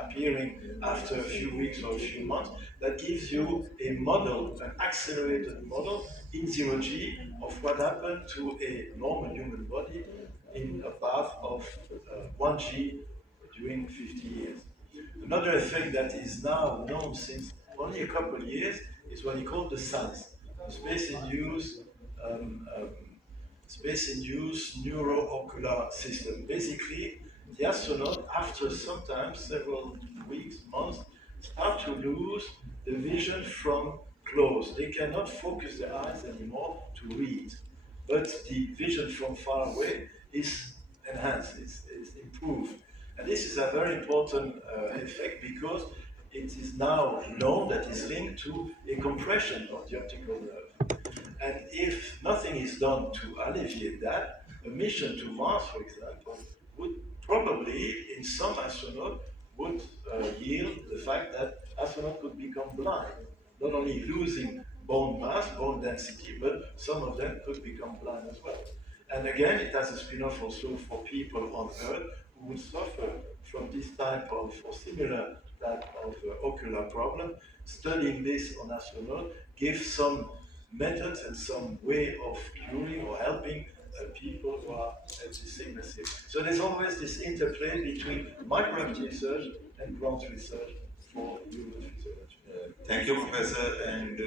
appearing after a few weeks or a few months, that gives you a model, an accelerated model in zero G of what happened to a normal human body in a path of 1 G during 50 years. Another effect that is now known since only a couple of years is what he called the SANS, the space-induced neuroocular system. Basically, the astronaut, after sometimes several weeks, months, start to lose the vision from close. They cannot focus their eyes anymore to read, but the vision from far away is enhanced, is improved. And this is a very important effect, because it is now known that is linked to a compression of the optical nerve. And if nothing is done to alleviate that, a mission to Mars, for example, would probably, in some astronauts, would yield the fact that astronauts could become blind, not only losing bone mass, bone density, but some of them could become blind as well. And again, it has a spin-off also for people on Earth who would suffer from this type of, or similar type of ocular problem. Studying this on astronauts gives some methods and some way of curing or helping people who are at this sickness. So there's always this interplay between micro research and ground research for human physiology. Thank you, Professor. And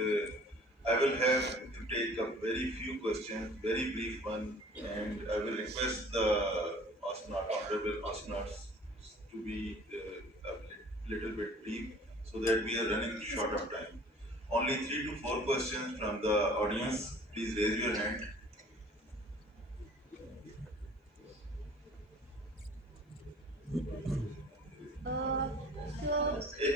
I will have to take up very few questions, very brief one, and I will request the honorable astronauts to be a little bit brief, so that we are running short of time. Only 3 to 4 questions from the audience. Please raise your hand.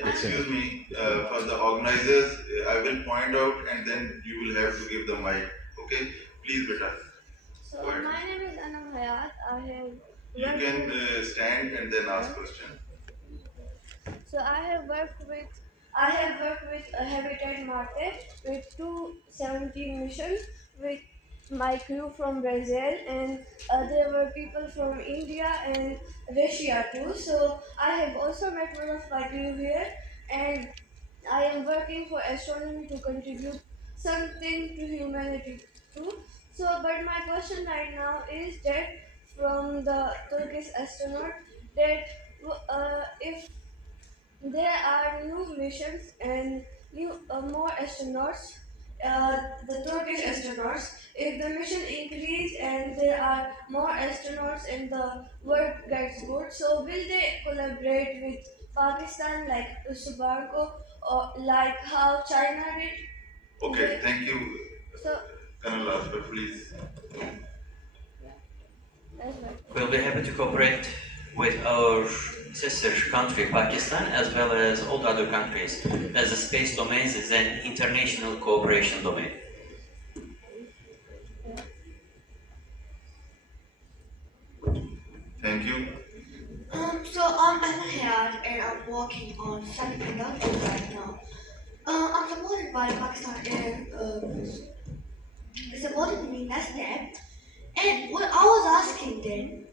Excuse me, for the organizers, I will point out and then you will have to give the mic. Okay, please, beta. So Go ahead. my name is Anam Hayat. You can stand and then ask question. I have worked with a Habitat Marte with 217 missions with my crew from Brazil, and there were people from India and Russia too. So I have also met one of my crew here, and I am working for astronomy to contribute something to humanity too. But my question right now is that from the Turkish astronaut, that if there are new missions and more astronauts, the Turkish astronauts. If the mission increase and there are more astronauts and the work gets good, so will they collaborate with Pakistan like Subarco or like how China did? Okay, thank you. So Colonel Asper, please. that's right. We'll be happy to cooperate with our sister country, Pakistan, as well as all the other countries, as the space domain is an international cooperation domain. Thank you. I'm Anna Hayat and I'm working on semiconductors right now. I'm supported by Pakistan Air, supporting me NASDAQ. And what I was asking then,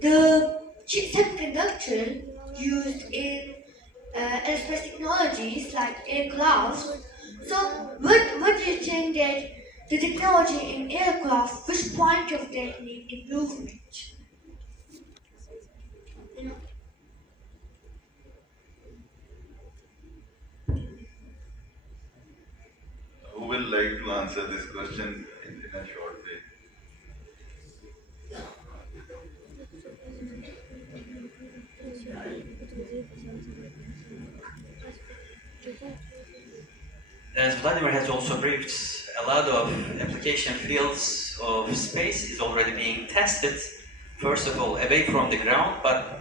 the semiconductor used in aerospace technologies like aircraft. So, what do you think that the technology in aircraft, which point of that need improvement? Who will like to answer this question in a short way? As Vladimir has also briefed, a lot of application fields of space is already being tested, first of all, away from the ground, but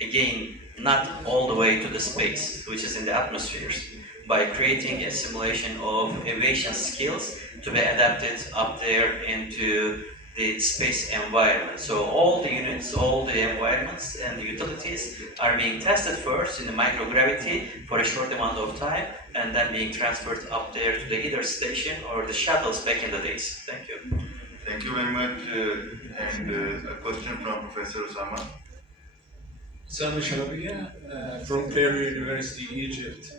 again, not all the way to the space, which is in the atmospheres, by creating a simulation of aviation skills to be adapted up there into the space environment. So all the units, all the environments and the utilities are being tested first in the microgravity for a short amount of time, and then being transferred up there to the either station or the shuttles back in the days. Thank you. Thank you very much. A question from Professor Osama. Mashal Shoukat from Cairo University, Egypt.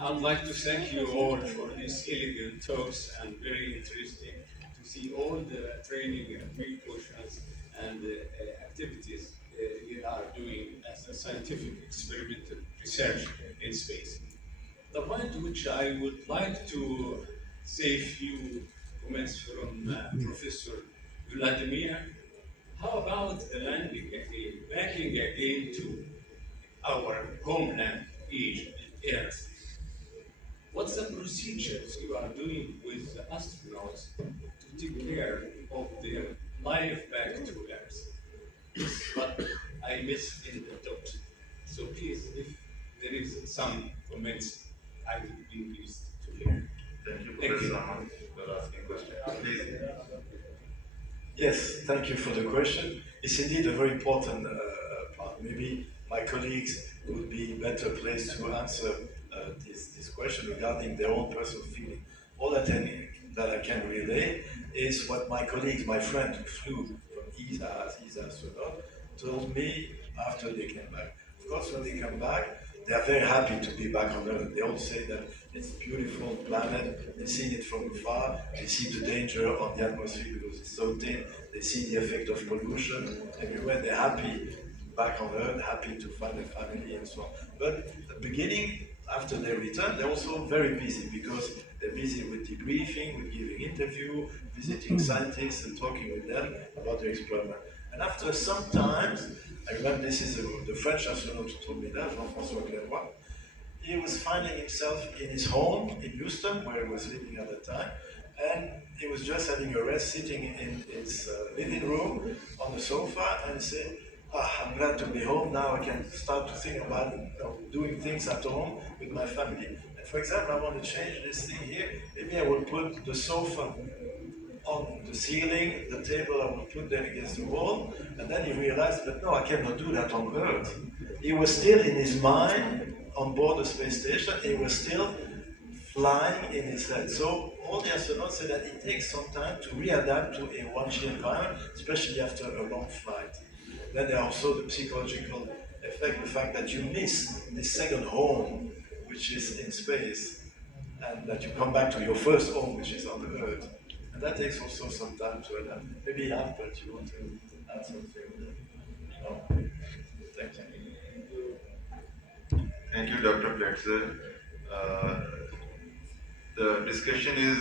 I'd like to thank you all for these elegant talks and very interesting to see all the training and precautions and activities you are doing as a scientific experimental research in space. The point which I would like to say a few comments from Professor Vladimir. How about the landing again, backing again to our homeland, Egypt, Earth? What's the procedures you are doing with the astronauts to take care of their life back to Earth? This is what I missed in the talk. So please, if there is some comments, I would be pleased to hear. Thank you, Professor Ahmad, for asking question. Please. Yes, thank you for the question. It's indeed a very important part. Maybe my colleagues would be better placed to answer this question regarding their own personal feeling. All that I can relay is what my colleagues, my friend who flew from ESA as ESA astronaut, told me after they came back. Of course, when they come back, they are very happy to be back on Earth. They all say that it's a beautiful planet. They see it from afar. They see the danger on the atmosphere because it's so thin. They see the effect of pollution everywhere. They're happy back on Earth, happy to find a family and so on. But at the beginning, after they return, they're also very busy because they're busy with debriefing, with giving interview, visiting scientists and talking with them about their experiment. And after some time, I remember this is the French astronaut who told me that, Jean-François Clermont. He was finding himself in his home in Houston, where he was living at the time, and he was just having a rest, sitting in his living room on the sofa, and said, I'm glad to be home now. I can start to think about doing things at home with my family. And for example, I want to change this thing here. Maybe I will put the sofa on the ceiling, the table I would put them against the wall, and then he realized that no, I cannot do that on Earth. He was still in his mind on board the space station, he was still flying in his head. So all the astronauts say that it takes some time to readapt to a 1G environment, especially after a long flight. Then there are also the psychological effect, the fact that you miss the second home, which is in space, and that you come back to your first home, which is on the Earth. And that takes also some time to adapt. Maybe Alper, you want to add something? No? Thank you. Thank you, Dr. Pletzer. The discussion is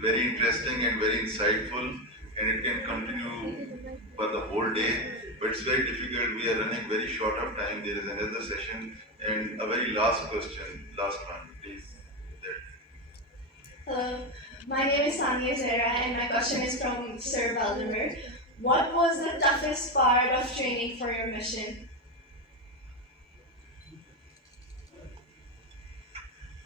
very interesting and very insightful, and it can continue for the whole day, but it's very difficult. We are running very short of time. There is another session, and a very last question, last one, please. Hello, my name is Sania Zera, and my question is from Sir Vladimir. What was the toughest part of training for your mission?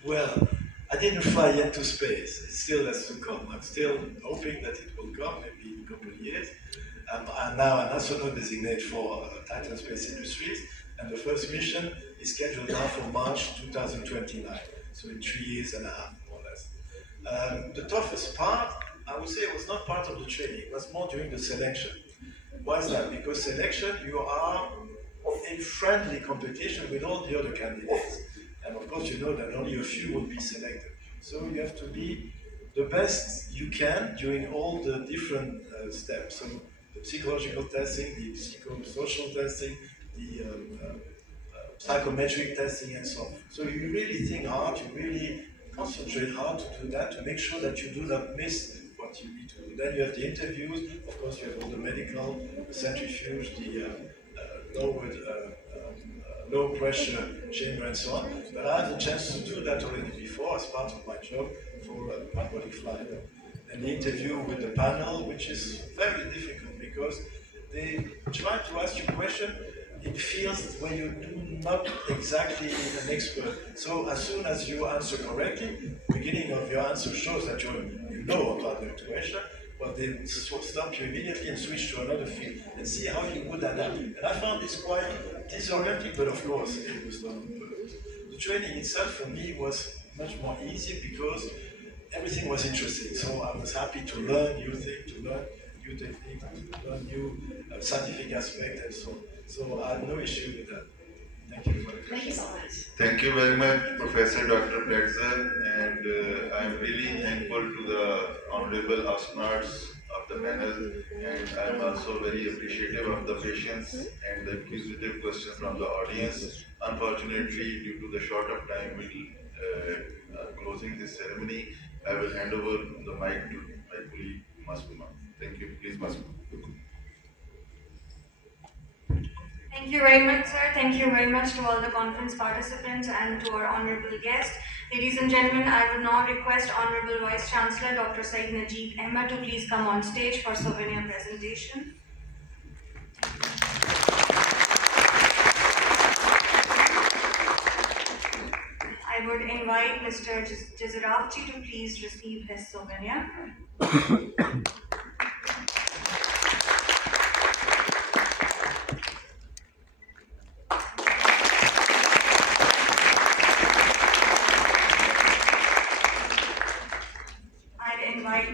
Well, I didn't fly yet to space. It still has to come. I'm still hoping that it will come, maybe in a couple of years. I'm now an astronaut designate for Titan Space Industries, and the first mission is scheduled now for March 2029, so in 3 years and a half, more or less. The toughest part, I would say, was not part of the training. It was more during the selection. Why is that? Because selection, you are in friendly competition with all the other candidates. And of course, you know that only a few will be selected. So you have to be the best you can during all the different steps. So the psychological testing, the psychosocial testing, the psychometric testing, and so on. So you really think hard, you really concentrate hard to do that, to make sure that you do not miss what you need to do. Then you have the interviews, of course you have all the medical, the centrifuge, the low pressure chamber and so on. But I had the chance to do that already before as part of my job for parabolic flight. And the interview with the panel, which is very difficult because they try to ask you a question in fields where you do not exactly an expert. So as soon as you answer correctly, the beginning of your answer shows that you know about the question, but they stop you immediately and switch to another field and see how you would adapt. And I found this quite disorienting, but of course it was done on purpose. The training itself for me was much more easy because everything was interesting. So I was happy to learn new things, to learn new techniques, to learn new scientific aspects and so on. So I had no issue with that. Thank you for the question. Thank you so much. Thank you very much, Professor Dr. Pletzer, and I'm really thankful to the honorable astronauts of the panel, and I'm also very appreciative of the patience and the inquisitive questions from the audience. Unfortunately, due to the short of time, we'll closing this ceremony. I will hand over the mic to my colleague, Masuma. Thank you. Please, Masuma. Thank you very much, sir. Thank you very much to all the conference participants and to our honorable guest. Ladies and gentlemen, I would now request Honorable Vice Chancellor Dr. Saeed Najib Ahmed to please come on stage for souvenir presentation. I would invite Mr. Gezeravcı to please receive his souvenir.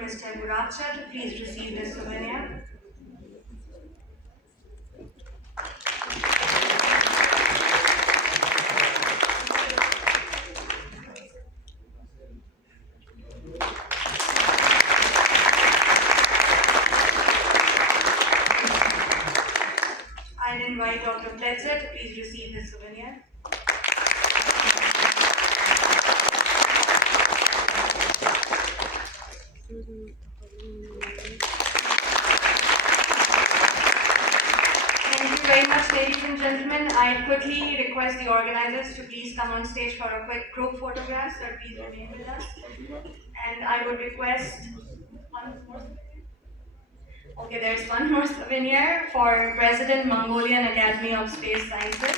Mr. Gurragchaa to please receive this souvenir. I'd invite Dr. Pletzer to please receive his souvenir. Thank you very much, ladies and gentlemen. I quickly request the organizers to please come on stage for a quick group photograph. Sir, please remain with us. And I would request one more souvenir. Okay, there's one more souvenir for President, Mongolian Academy of Space Sciences.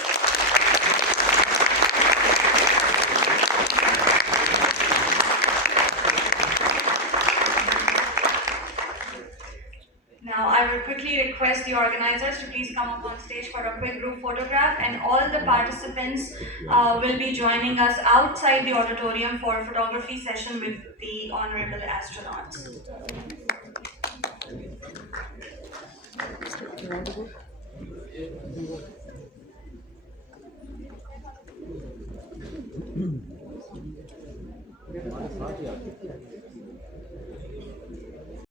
quickly request the organizers to please come up on stage for a quick group photograph, and all the participants will be joining us outside the auditorium for a photography session with the honorable astronauts.